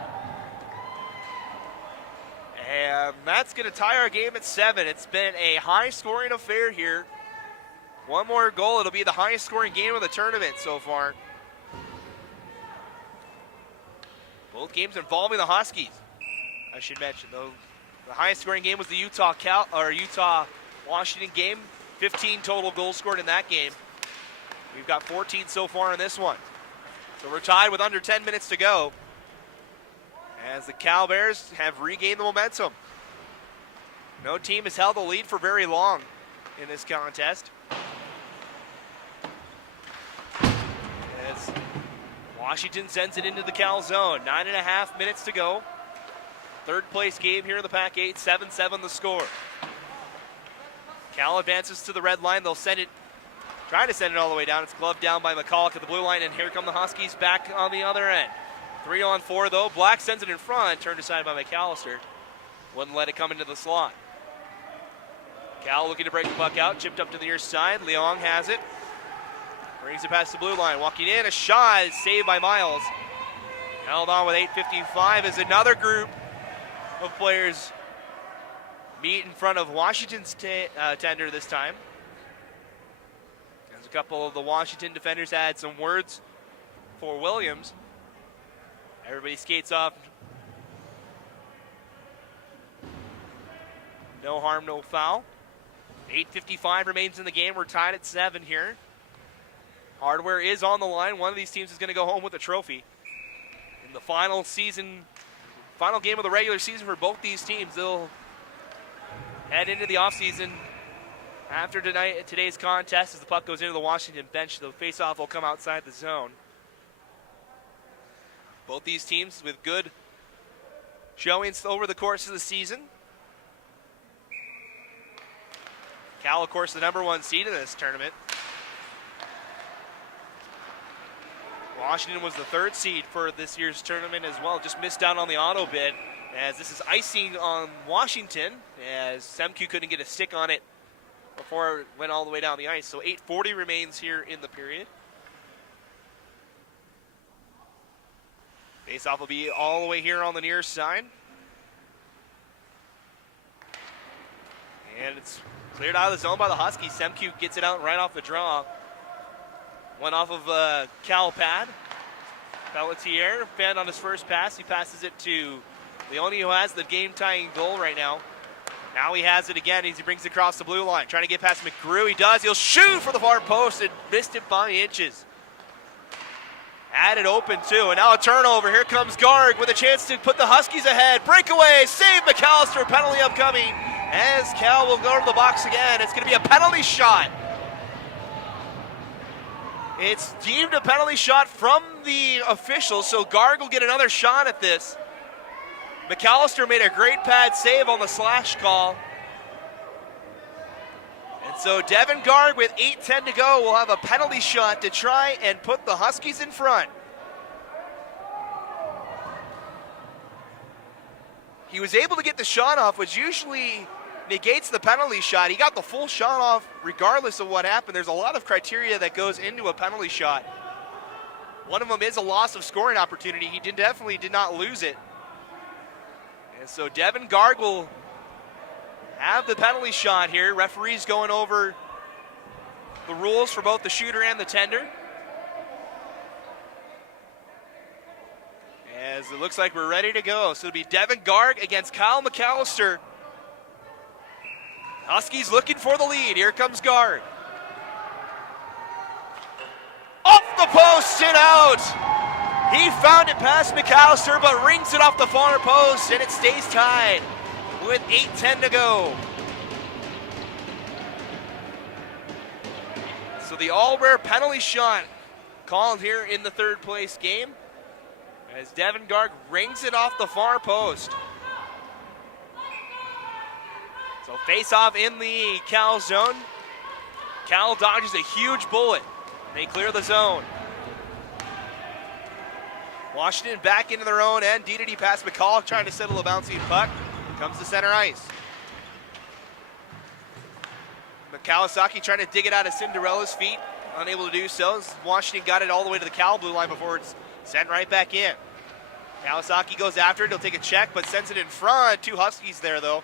And that's going to tie our game at 7. It's been a high-scoring affair here. One more goal. It'll be the highest-scoring game of the tournament so far. Both games involving the Huskies, I should mention, though. The highest-scoring game was the Utah-Washington game. 15 total goals scored in that game. We've got 14 so far in this one. So we're tied with under 10 minutes to go, as the Cal Bears have regained the momentum. No team has held the lead for very long in this contest. As Washington sends it into the Cal zone. 9.5 minutes to go. Third place game here in the PAC-8, 7-7 the score. Cal advances to the red line. They'll send it, trying to send it all the way down. It's gloved down by McCulloch at the blue line, and here come the Huskies back on the other end. 3-on-4 though. Black sends it in front, turned aside by McAllister. Wouldn't let it come into the slot. Cal looking to break the puck out, chipped up to the near side. Leong has it. Brings it past the blue line. Walking in, a shot is saved by Miles. Held on with 8:55 as another group of players meet in front of Washington's tender this time. As a couple of the Washington defenders had some words for Williams. Everybody skates off. No harm, no foul. 8:55 remains in the game. We're tied at 7 here. Hardware is on the line. One of these teams is going to go home with a trophy. In the final game of the regular season for both these teams, they'll head into the offseason after today's contest. As the puck goes into the Washington bench, the faceoff will come outside the zone. Both these teams with good showings over the course of the season. Cal, of course, the #1 seed in this tournament. Washington was the 3rd seed for this year's tournament as well. Just missed out on the auto bid, as this is icing on Washington, as Semku couldn't get a stick on it before it went all the way down the ice. So 8:40 remains here in the period. Faceoff will be all the way here on the near side. And it's cleared out of the zone by the Huskies. Semku gets it out right off the draw. Went off of Cal pad. Pelletier fanned on his first pass. He passes it to Leone, who has the game-tying goal right now. Now he has it again as he brings it across the blue line. Trying to get past McGrew. He does. He'll shoot for the far post and missed it by inches. Had it open too, and now a turnover. Here comes Garg with a chance to put the Huskies ahead. Breakaway, save McAllister, penalty upcoming. As Cal will go to the box again. It's going to be a penalty shot. It's deemed a penalty shot from the officials, so Garg will get another shot at this. McAllister made a great pad save on the slash call. And so Devin Garg with 8:10 to go will have a penalty shot to try and put the Huskies in front. He was able to get the shot off, which usually negates the penalty shot. He got the full shot off regardless of what happened. There's a lot of criteria that goes into a penalty shot. One of them is a loss of scoring opportunity. He definitely did not lose it. And so Devin Garg will have the penalty shot here. Referees going over the rules for both the shooter and the tender. As it looks like we're ready to go. So it'll be Devin Garg against Kyle McAllister. Huskies looking for the lead. Here comes Garg. Off the post and out. He found it past McAllister, but rings it off the far post, and it stays tied with 8:10 to go. So the all-rare penalty shot called here in the third place game, as Devin Garg rings it off the far post. So face off in the Cal zone. Cal dodges a huge bullet They clear the zone. Washington back into their own end. D past McCall trying to settle a bouncing puck. Comes to center ice. Kawasaki trying to dig it out of Cinderella's feet. Unable to do so. Washington got it all the way to the Cal blue line before it's sent right back in. Kawasaki goes after it. He'll take a check, but sends it in front. Two Huskies there, though,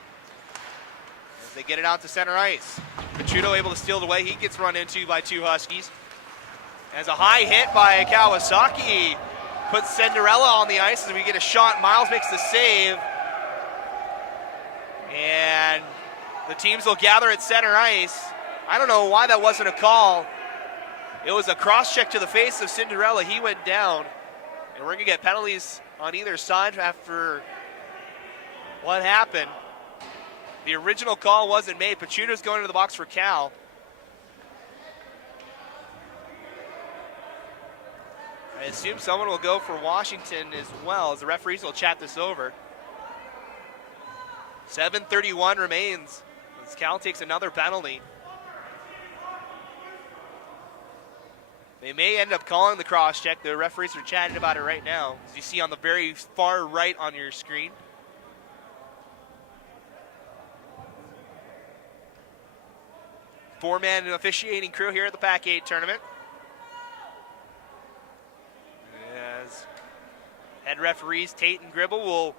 as they get it out to center ice. Pachuto able to steal it away. He gets run into by two Huskies. As a high hit by Kawasaki puts Cinderella on the ice as we get a shot. Miles makes the save. And the teams will gather at center ice. I don't know why that wasn't a call. It was a cross-check to the face of Cinderella. He went down. And we're going to get penalties on either side after what happened. The original call wasn't made. Pachuto's going into the box for Cal. I assume someone will go for Washington as well, as the referees will chat this over. 7:31 remains as Cal takes another penalty. They may end up calling the cross-check. The referees are chatting about it right now, as you see on the very far right on your screen. Four-man officiating crew here at the PAC-8 tournament. As head referees Tate and Gribble will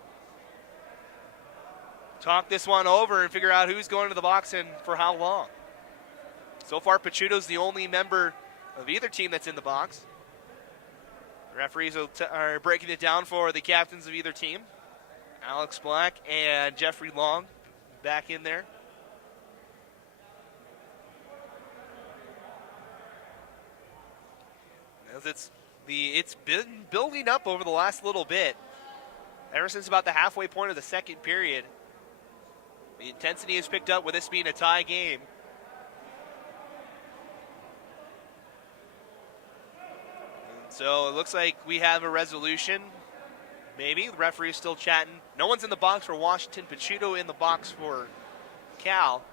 talk this one over and figure out who's going to the box and for how long. So far, Pachuto's the only member of either team that's in the box. The referees are breaking it down for the captains of either team. Alex Black and Jeffrey Long back in there. As it's been building up over the last little bit. Ever since about the halfway point of the second period. The intensity has picked up with this being a tie game. And so it looks like we have a resolution. Maybe. The referee is still chatting. No one's in the box for Washington. Pachuto in the box for Cal.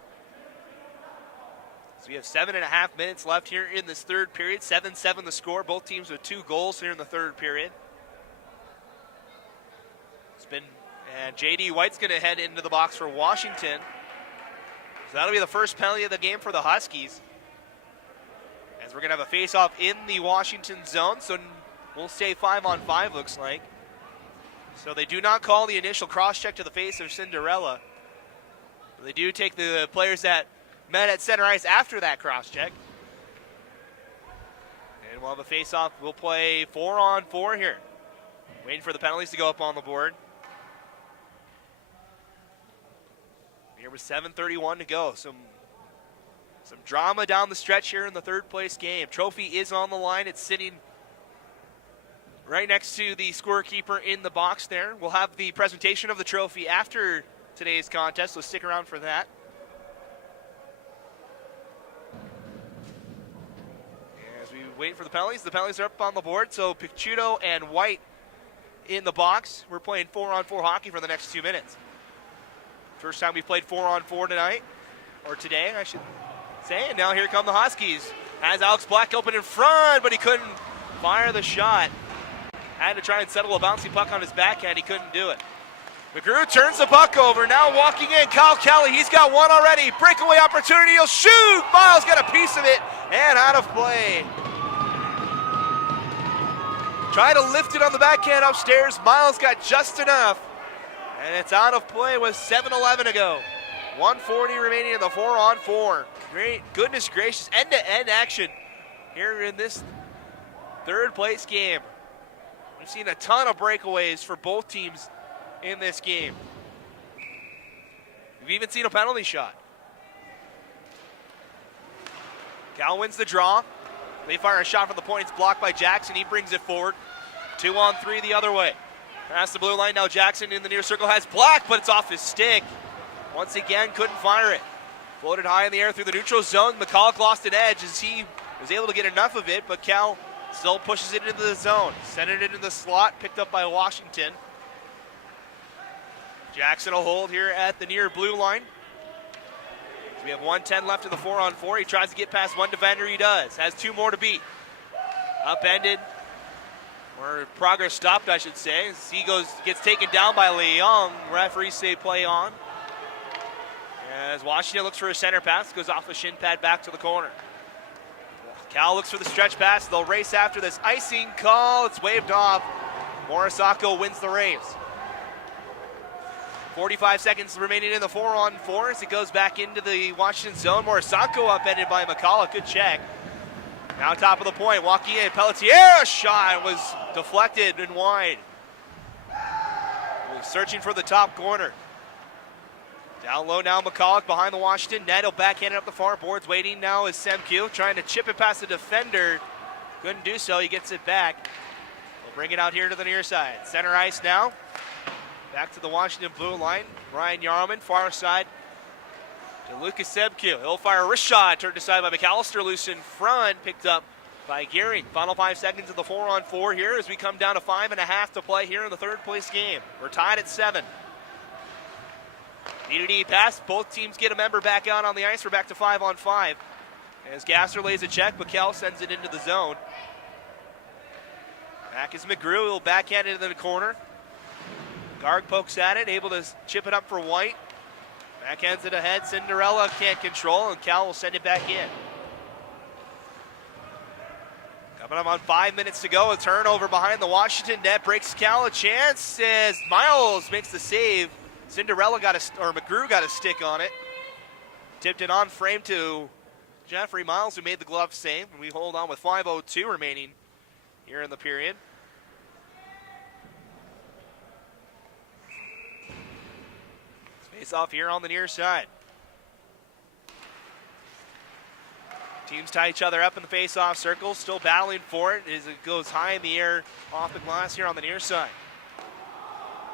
So we have 7.5 minutes left here in this third period. 7-7 the score. Both teams with 2 goals here in the third period. And J.D. White's going to head into the box for Washington. So that'll be the first penalty of the game for the Huskies. As we're going to have a face-off in the Washington zone. So we'll stay 5-on-5, looks like. So they do not call the initial cross-check to the face of Cinderella. They do take the players that met at center ice after that cross-check. And we'll have a face-off. We'll play 4-on-4 here. Waiting for the penalties to go up on the board. Here with 7:31 to go. Some drama down the stretch here in the third place game. Trophy is on the line. It's sitting right next to the scorekeeper in the box there. We'll have the presentation of the trophy after today's contest, so stick around for that. As we wait for the penalties are up on the board. So Pachuto and White in the box. We're playing 4-on-4 hockey for the next 2 minutes. First time we've played 4-on-4 tonight, or today, I should say. And now here come the Huskies. Has Alex Black open in front, but he couldn't fire the shot. Had to try and settle a bouncy puck on his backhand. He couldn't do it. McGrew turns the puck over. Now walking in, Kyle Kelly. He's got one already. Breakaway opportunity. He'll shoot. Miles got a piece of it and out of play. Try to lift it on the backhand upstairs. Miles got just enough. And it's out of play with 7:11 to go. 1:40 remaining in the 4-on-4. Great, goodness gracious, end-to-end action here in this third place game. We've seen a ton of breakaways for both teams in this game. We've even seen a penalty shot. Cal wins the draw. They fire a shot from the point. It's blocked by Jackson. He brings it forward. 2-on-3 the other way. Past the blue line, now Jackson in the near circle has Black, but it's off his stick. Once again, couldn't fire it. Floated high in the air through the neutral zone. McCulloch lost an edge as he was able to get enough of it, but Cal still pushes it into the zone. Sent it into the slot, picked up by Washington. Jackson will hold here at the near blue line. So we have 1:10 left in the 4-on-4. He tries to get past one defender, he does. Has 2 more to beat. Upended, or progress stopped, I should say. As he gets taken down by Leong. Referees say play on. As Washington looks for a center pass, goes off a shin pad back to the corner. Cal looks for the stretch pass. They'll race after this icing call. It's waved off. Morisako wins the race. 45 seconds remaining in the 4-on-4 as it goes back into the Washington zone. Morisako upended by McCullough. Good check. Now top of the point, walking in. Pelletier shot was deflected and wide. Searching for the top corner. Down low now, McCullough behind the Washington net. He'll backhand it up the far boards. Waiting now is Semku, trying to chip it past the defender. Couldn't do so. He gets it back. We'll bring it out here to the near side. Center ice now. Back to the Washington blue line. Ryan Yarman, far side to Lucas Semku. He'll fire a wrist shot. Turned aside by McAllister. Loose in front. Picked up by Gearing. Final 5 seconds of the 4-on-4 here as we come down to 5.5 to play here in the third place game. We're tied at 7. D2D pass. Both teams get a member back out on the ice. We're back to 5-on-5. As Gasser lays a check, McKell sends it into the zone. Back is McGrew. He'll backhand it into the corner. Garg pokes at it, able to chip it up for White. Backhands it ahead. Cinderella can't control, and Cal will send it back in. Coming up on 5 minutes to go. A turnover behind the Washington net. Breaks Cal a chance as Miles makes the save. Cinderella McGrew got a stick on it. Tipped it on frame to Jeffrey Miles, who made the glove save. And we hold on with 5:02 remaining here in the period. Face off here on the near side. Teams tie each other up in the face-off circle, still battling for it as it goes high in the air off the glass here on the near side.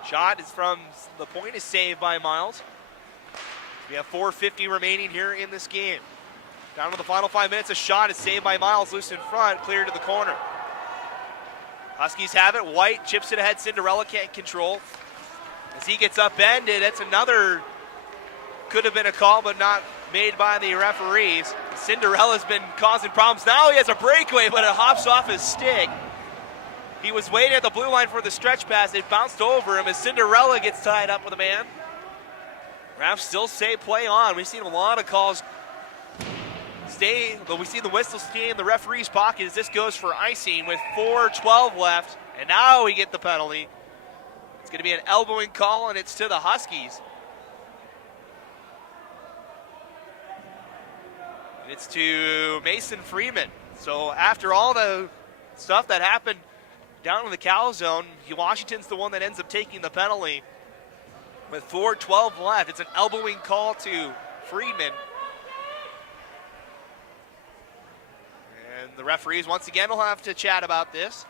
Shot is from the point, is saved by Miles. We have 4:50 remaining here in this game. Down to the final 5 minutes, a shot is saved by Miles, loose in front, clear to the corner. Huskies have it. White chips it ahead. Cinderella can't control. As he gets upended, that's another, could have been a call, but not made by the referees. Cinderella's been causing problems. Now he has a breakaway, but it hops off his stick. He was waiting at the blue line for the stretch pass. It bounced over him as Cinderella gets tied up with a man. Refs still say play on. We've seen a lot of calls stay, but we see the whistle stay in the referee's pocket as this goes for icing with 4:12 left. And now we get the penalty. It's going to be an elbowing call, and it's to the Huskies. It's to Mason Freeman. So after all the stuff that happened down in the Cal zone, Washington's the one that ends up taking the penalty. With 4:12 left, it's an elbowing call to Freeman. And the referees, once again, will have to chat about this.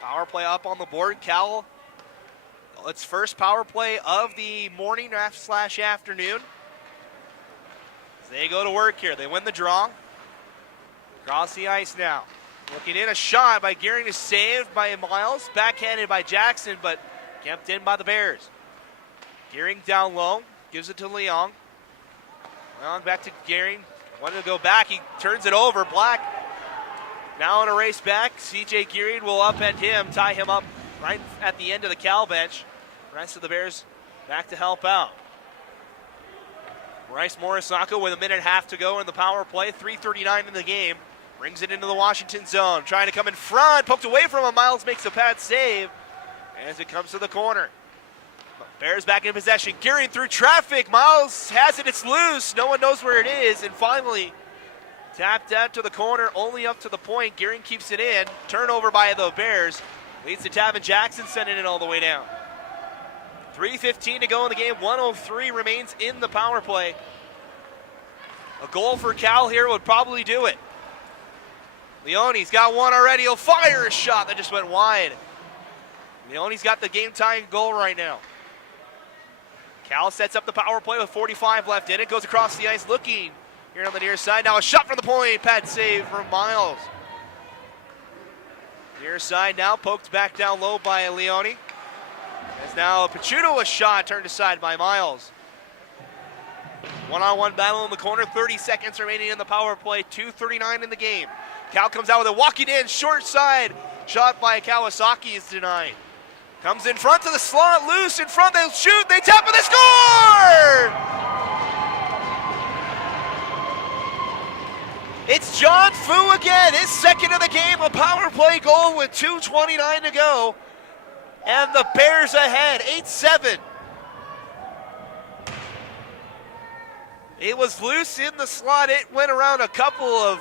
Power play up on the board. Cal, its first power play of the morning / afternoon. As they go to work here. They win the draw. Across the ice now. Looking in, a shot by Gearing is saved by Miles. Backhanded by Jackson, but kept in by the Bears. Gearing down low. Gives it to Leong. Leong back to Gearing. Wanted to go back. He turns it over. Black now in a race back. CJ Gearing will upend him, tie him up right at the end of the Cal bench. The rest of the Bears back to help out. Bryce Morisako with a minute and a half to go in the power play. 3:39 in the game. Brings it into the Washington zone. Trying to come in front. Poked away from him. Miles makes a pad save as it comes to the corner. Bears back in possession. Gearing through traffic. Miles has it. It's loose. No one knows where it is. And finally, tapped out to the corner, only up to the point. Gearing keeps it in. Turnover by the Bears. Leads to Tavin Jackson, sending it all the way down. 3:15 to go in the game. 1:03 remains in the power play. A goal for Cal here would probably do it. Leone's got one already. He'll fire a shot that just went wide. Leone's got the game-tying goal right now. Cal sets up the power play with 45 left in it. Goes across the ice looking here on the near side. Now a shot from the point. Pad save from Miles. Near side now. Poked back down low by Leone. As now Pachuto, a shot turned aside by Miles. One-on-one battle in the corner. 30 seconds remaining in the power play. 2:39 in the game. Cal comes out with it, walking in, short side. Shot by Kawasaki is denied. Comes in front to the slot, loose in front, they shoot, they tap, and they score! It's John Fu again, his second of the game, a power play goal with 2:29 to go. And the Bears ahead, 8-7. It was loose in the slot. It went around a couple of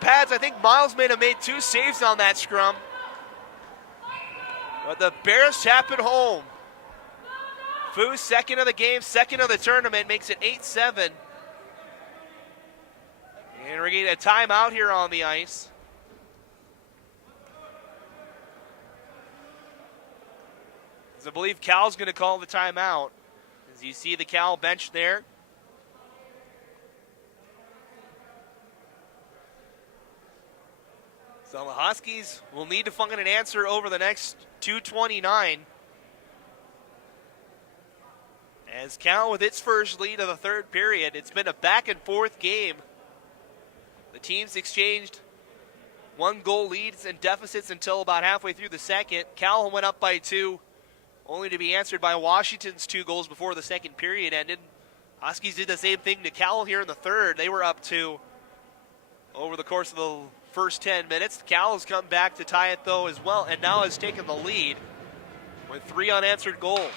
pads. I think Miles may have made 2 saves on that scrum. But the Bears tap it home. Fu, second of the game, second of the tournament, makes it 8-7. And we're getting a timeout here on the ice. As I believe Cal's going to call the timeout. As you see the Cal bench there. So the Huskies will need to find an answer over the next 2:29. As Cal with its first lead of the third period. It's been a back and forth game. The teams exchanged 1-goal leads and deficits until about halfway through the second. Cal went up by 2, only to be answered by Washington's 2 goals before the second period ended. Huskies did the same thing to Cal here in the third. They were up 2 over the course of the first 10 minutes. Cal has come back to tie it though as well, and now has taken the lead with 3 unanswered goals.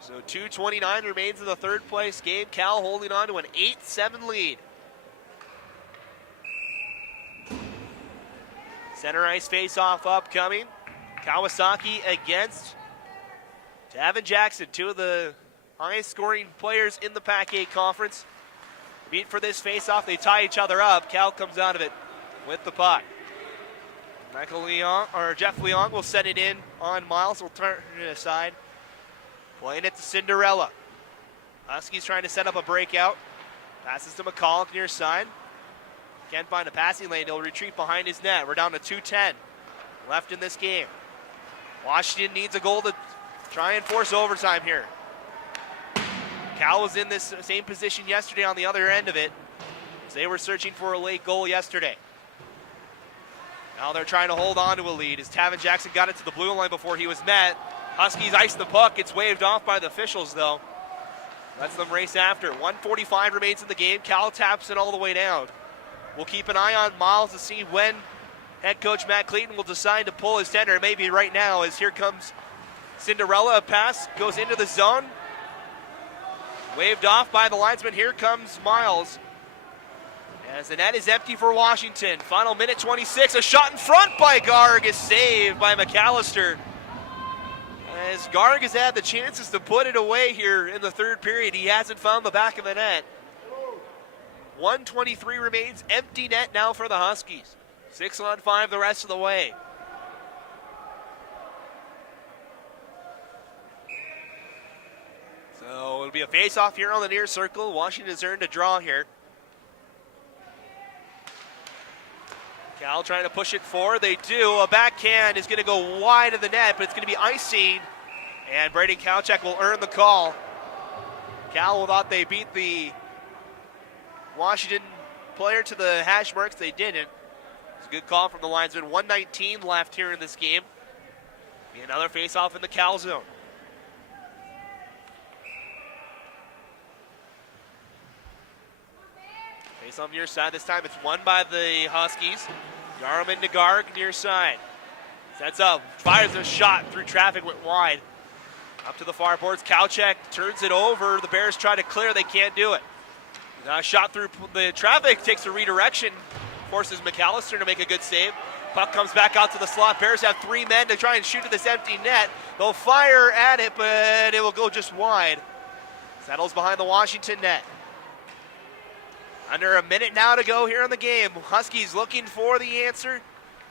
So 2:29 remains in the third place game. Cal holding on to an 8-7 lead. Center ice face-off upcoming. Kawasaki against Davin Jackson, 2 of the highest scoring players in the PAC-8 conference. Meet for this face-off. They tie each other up. Cal comes out of it with the puck. Jeff Leong will set it in on Miles. Will turn it aside. Playing it to Cinderella. Huskies trying to set up a breakout. Passes to McCall near side. Can't find a passing lane. He'll retreat behind his net. We're down to 2:10 left in this game. Washington needs a goal to try and force overtime here. Cal was in this same position yesterday on the other end of it, as they were searching for a late goal yesterday. Now they're trying to hold on to a lead as Tavin Jackson got it to the blue line before he was met. Huskies ice the puck. It's waved off by the officials, though. Lets them race after. 1:45 remains in the game. Cal taps it all the way down. We'll keep an eye on Miles to see when head coach Matt Clayton will decide to pull his tender. Maybe right now, as here comes Cinderella. A pass goes into the zone. Waved off by the linesman. Here comes Miles. As the net is empty for Washington. Final minute 26. A shot in front by Garg is saved by McAllister. As Garg has had the chances to put it away here in the third period, he hasn't found the back of the net. 1:23 remains. Empty net now for the Huskies. 6-on-5 the rest of the way. So it'll be a face-off here on the near circle. Washington's earned a draw here. Cal trying to push it forward. They do. A backhand is going to go wide of the net, but it's going to be icing. And Braden Kauchak will earn the call. Cal thought they beat the Washington player to the hash marks. They didn't. It's a good call from the linesman. 1:19 left here in this game. Be another face-off in the Cal zone. Face on near side. This time it's won by the Huskies. Yarman to Garg near side. Sets up, fires a shot through traffic, went wide. Up to the far boards. Kauchak turns it over. The Bears try to clear. They can't do it. Shot through the traffic, takes a redirection, forces McAllister to make a good save. Puck comes back out to the slot. Bears have 3 men to try and shoot at this empty net. They'll fire at it, but it will go just wide. Settles behind the Washington net. Under a minute now to go here in the game. Huskies looking for the answer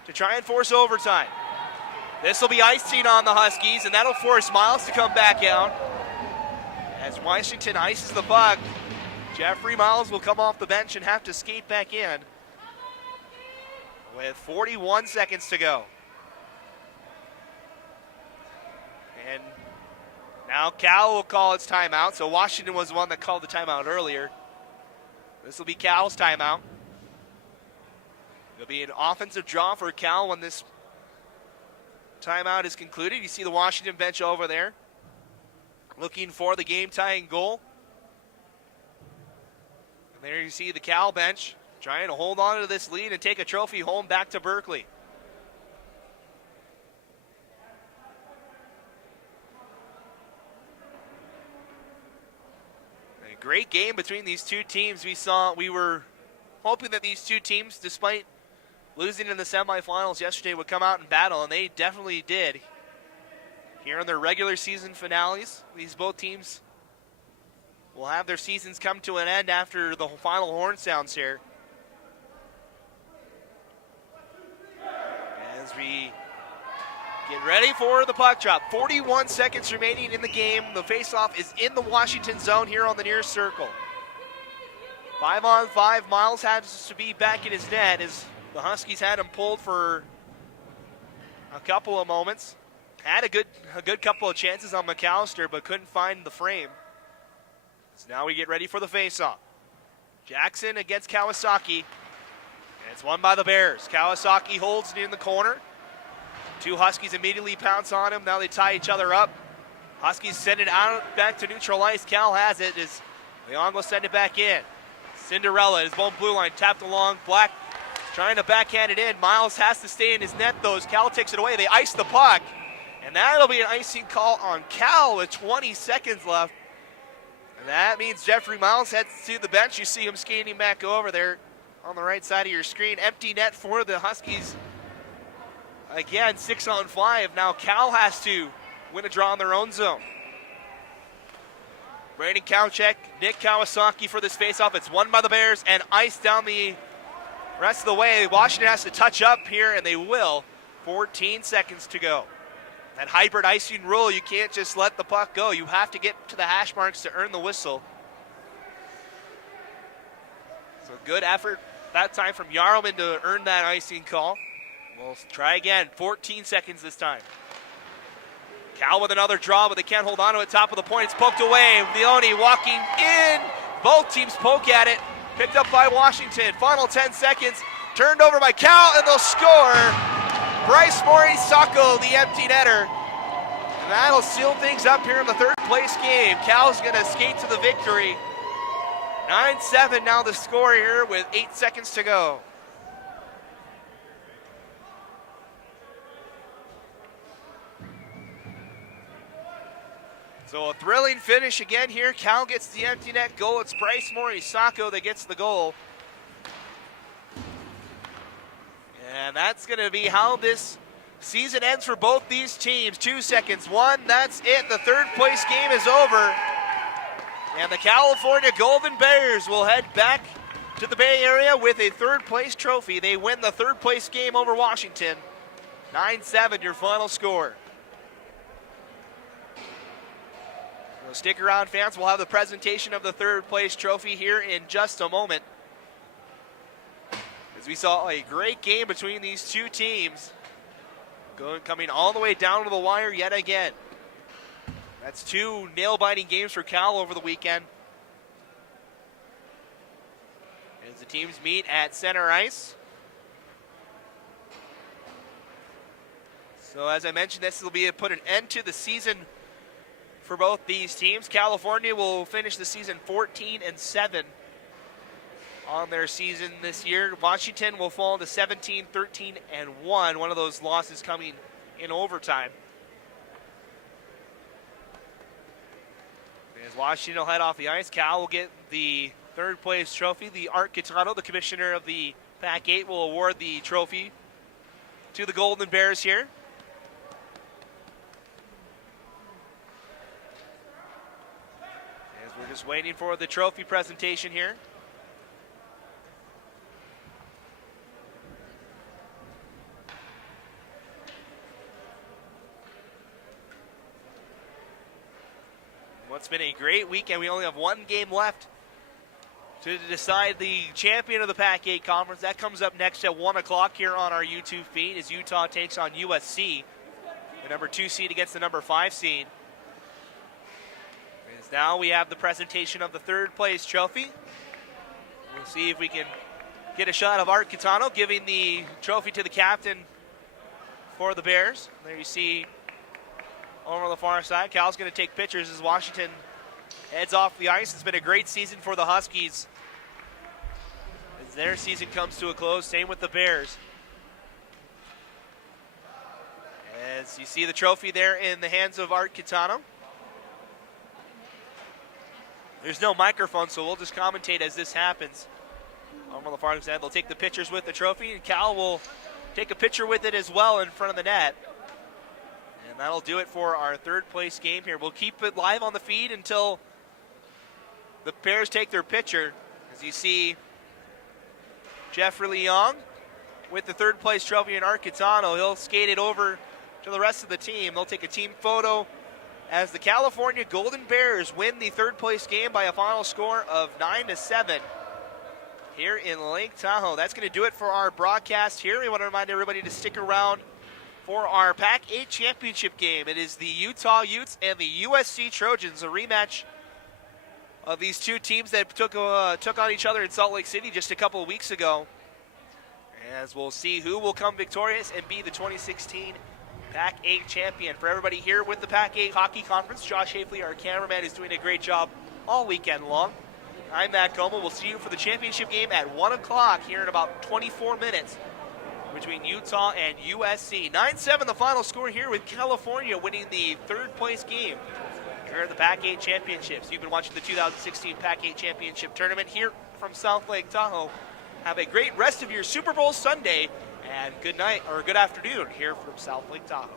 to try and force overtime. This will be icing on the Huskies, and that'll force Miles to come back out. As Washington ices the puck, Jeffrey Miles will come off the bench and have to skate back in with 41 seconds to go. And now Cal will call its timeout. So Washington was the one that called the timeout earlier. This will be Cal's timeout. It'll be an offensive draw for Cal when this timeout is concluded. You see the Washington bench over there looking for the game-tying goal. And there you see the Cal bench trying to hold on to this lead and take a trophy home back to Berkeley. A great game between these two teams. We were hoping that these two teams, despite losing in the semifinals yesterday, would come out and battle, and they definitely did. Here in their regular season finales, these both teams will have their seasons come to an end after the final horn sounds here. As we get ready for the puck drop. 41 seconds remaining in the game. The faceoff is in the Washington zone here on the near circle. 5-on-5, Miles has to be back in his net as the Huskies had him pulled for a couple of moments. Had a good couple of chances on McAllister, but couldn't find the frame. So now we get ready for the faceoff. Jackson against Kawasaki. And it's won by the Bears. Kawasaki holds it in the corner. Two Huskies immediately pounce on him. Now they tie each other up. Huskies send it out back to neutral ice. Cal has it as Leon will send it back in. Cinderella is bone blue line tapped along. Black trying to backhand it in. Miles has to stay in his net though as Cal takes it away. They ice the puck. And that'll be an icing call on Cal with 20 seconds left. And that means Jeffrey Miles heads to the bench. You see him skating back over there on the right side of your screen. Empty net for the Huskies. Again, 6-on-5. Now Cal has to win a draw in their own zone. Brandon Kowchek, Nick Kawasaki for this faceoff. It's won by the Bears and iced down the rest of the way. Washington has to touch up here, and they will. 14 seconds to go. That hybrid icing rule, you can't just let the puck go. You have to get to the hash marks to earn the whistle. So good effort that time from Yarlman to earn that icing call. We'll try again. 14 seconds this time. Cal with another draw, but they can't hold on to it. Top of the point, it's poked away. Leone walking in. Both teams poke at it. Picked up by Washington. Final 10 seconds. Turned over by Cal, and they'll score. Bryce Morisako, the empty netter. And that'll seal things up here in the third place game. Cal's going to skate to the victory. 9-7 now the score here with 8 seconds to go. So a thrilling finish again here. Cal gets the empty net goal. It's Bryce Morisako that gets the goal. And that's going to be how this season ends for both these teams. 2 seconds. One, that's it. The third place game is over. And the California Golden Bears will head back to the Bay Area with a third place trophy. They win the third place game over Washington. 9-7 your final score. So stick around, fans. We'll have the presentation of the third place trophy here in just a moment. As we saw a great game between these two teams. Coming all the way down to the wire yet again. That's two nail-biting games for Cal over the weekend. As the teams meet at center ice. So as I mentioned, this will put an end to the season for both these teams. California will finish the season 14-7 on their season this year. Washington will fall to 17-13-1. One of those losses coming in overtime. As Washington will head off the ice, Cal will get the third place trophy. The Art Quintano, the commissioner of the PAC-8, will award the trophy to the Golden Bears here. As we're just waiting for the trophy presentation here. It's been a great weekend. We only have one game left to decide the champion of the PAC-8 conference. That comes up next at 1 o'clock here on our YouTube feed as Utah takes on USC, the number 2 seed against the number 5 seed. As now we have the presentation of the third place trophy. We'll see if we can get a shot of Art Catano giving the trophy to the captain for the Bears. There you see over on the far side, Cal's going to take pictures as Washington heads off the ice. It's been a great season for the Huskies as their season comes to a close. Same with the Bears. As you see the trophy there in the hands of Art Catano. There's no microphone, so we'll just commentate as this happens. On the far side, they'll take the pictures with the trophy, and Cal will take a picture with it as well in front of the net. And that'll do it for our third place game here. We'll keep it live on the feed until the Bears take their picture. As you see Jeffrey Leong with the third place trophy in Art Catano. He'll skate it over to the rest of the team. They'll take a team photo as the California Golden Bears win the third place game by a final score of 9-7 here in Lake Tahoe. That's going to do it for our broadcast here. We want to remind everybody to stick around for our PAC-8 championship game. It is the Utah Utes and the USC Trojans, a rematch of these two teams that took on each other in Salt Lake City just a couple of weeks ago. As we'll see who will come victorious and be the 2016 PAC-8 champion. For everybody here with the PAC-8 Hockey Conference, Josh Hafley, our cameraman, is doing a great job all weekend long. I'm Matt Como. We'll see you for the championship game at 1 o'clock here in about 24 minutes between Utah and USC. 9-7 the final score here with California winning the third place game here at the PAC-8 Championships. You've been watching the 2016 PAC-8 Championship Tournament here from South Lake Tahoe. Have a great rest of your Super Bowl Sunday, and good night or good afternoon here from South Lake Tahoe.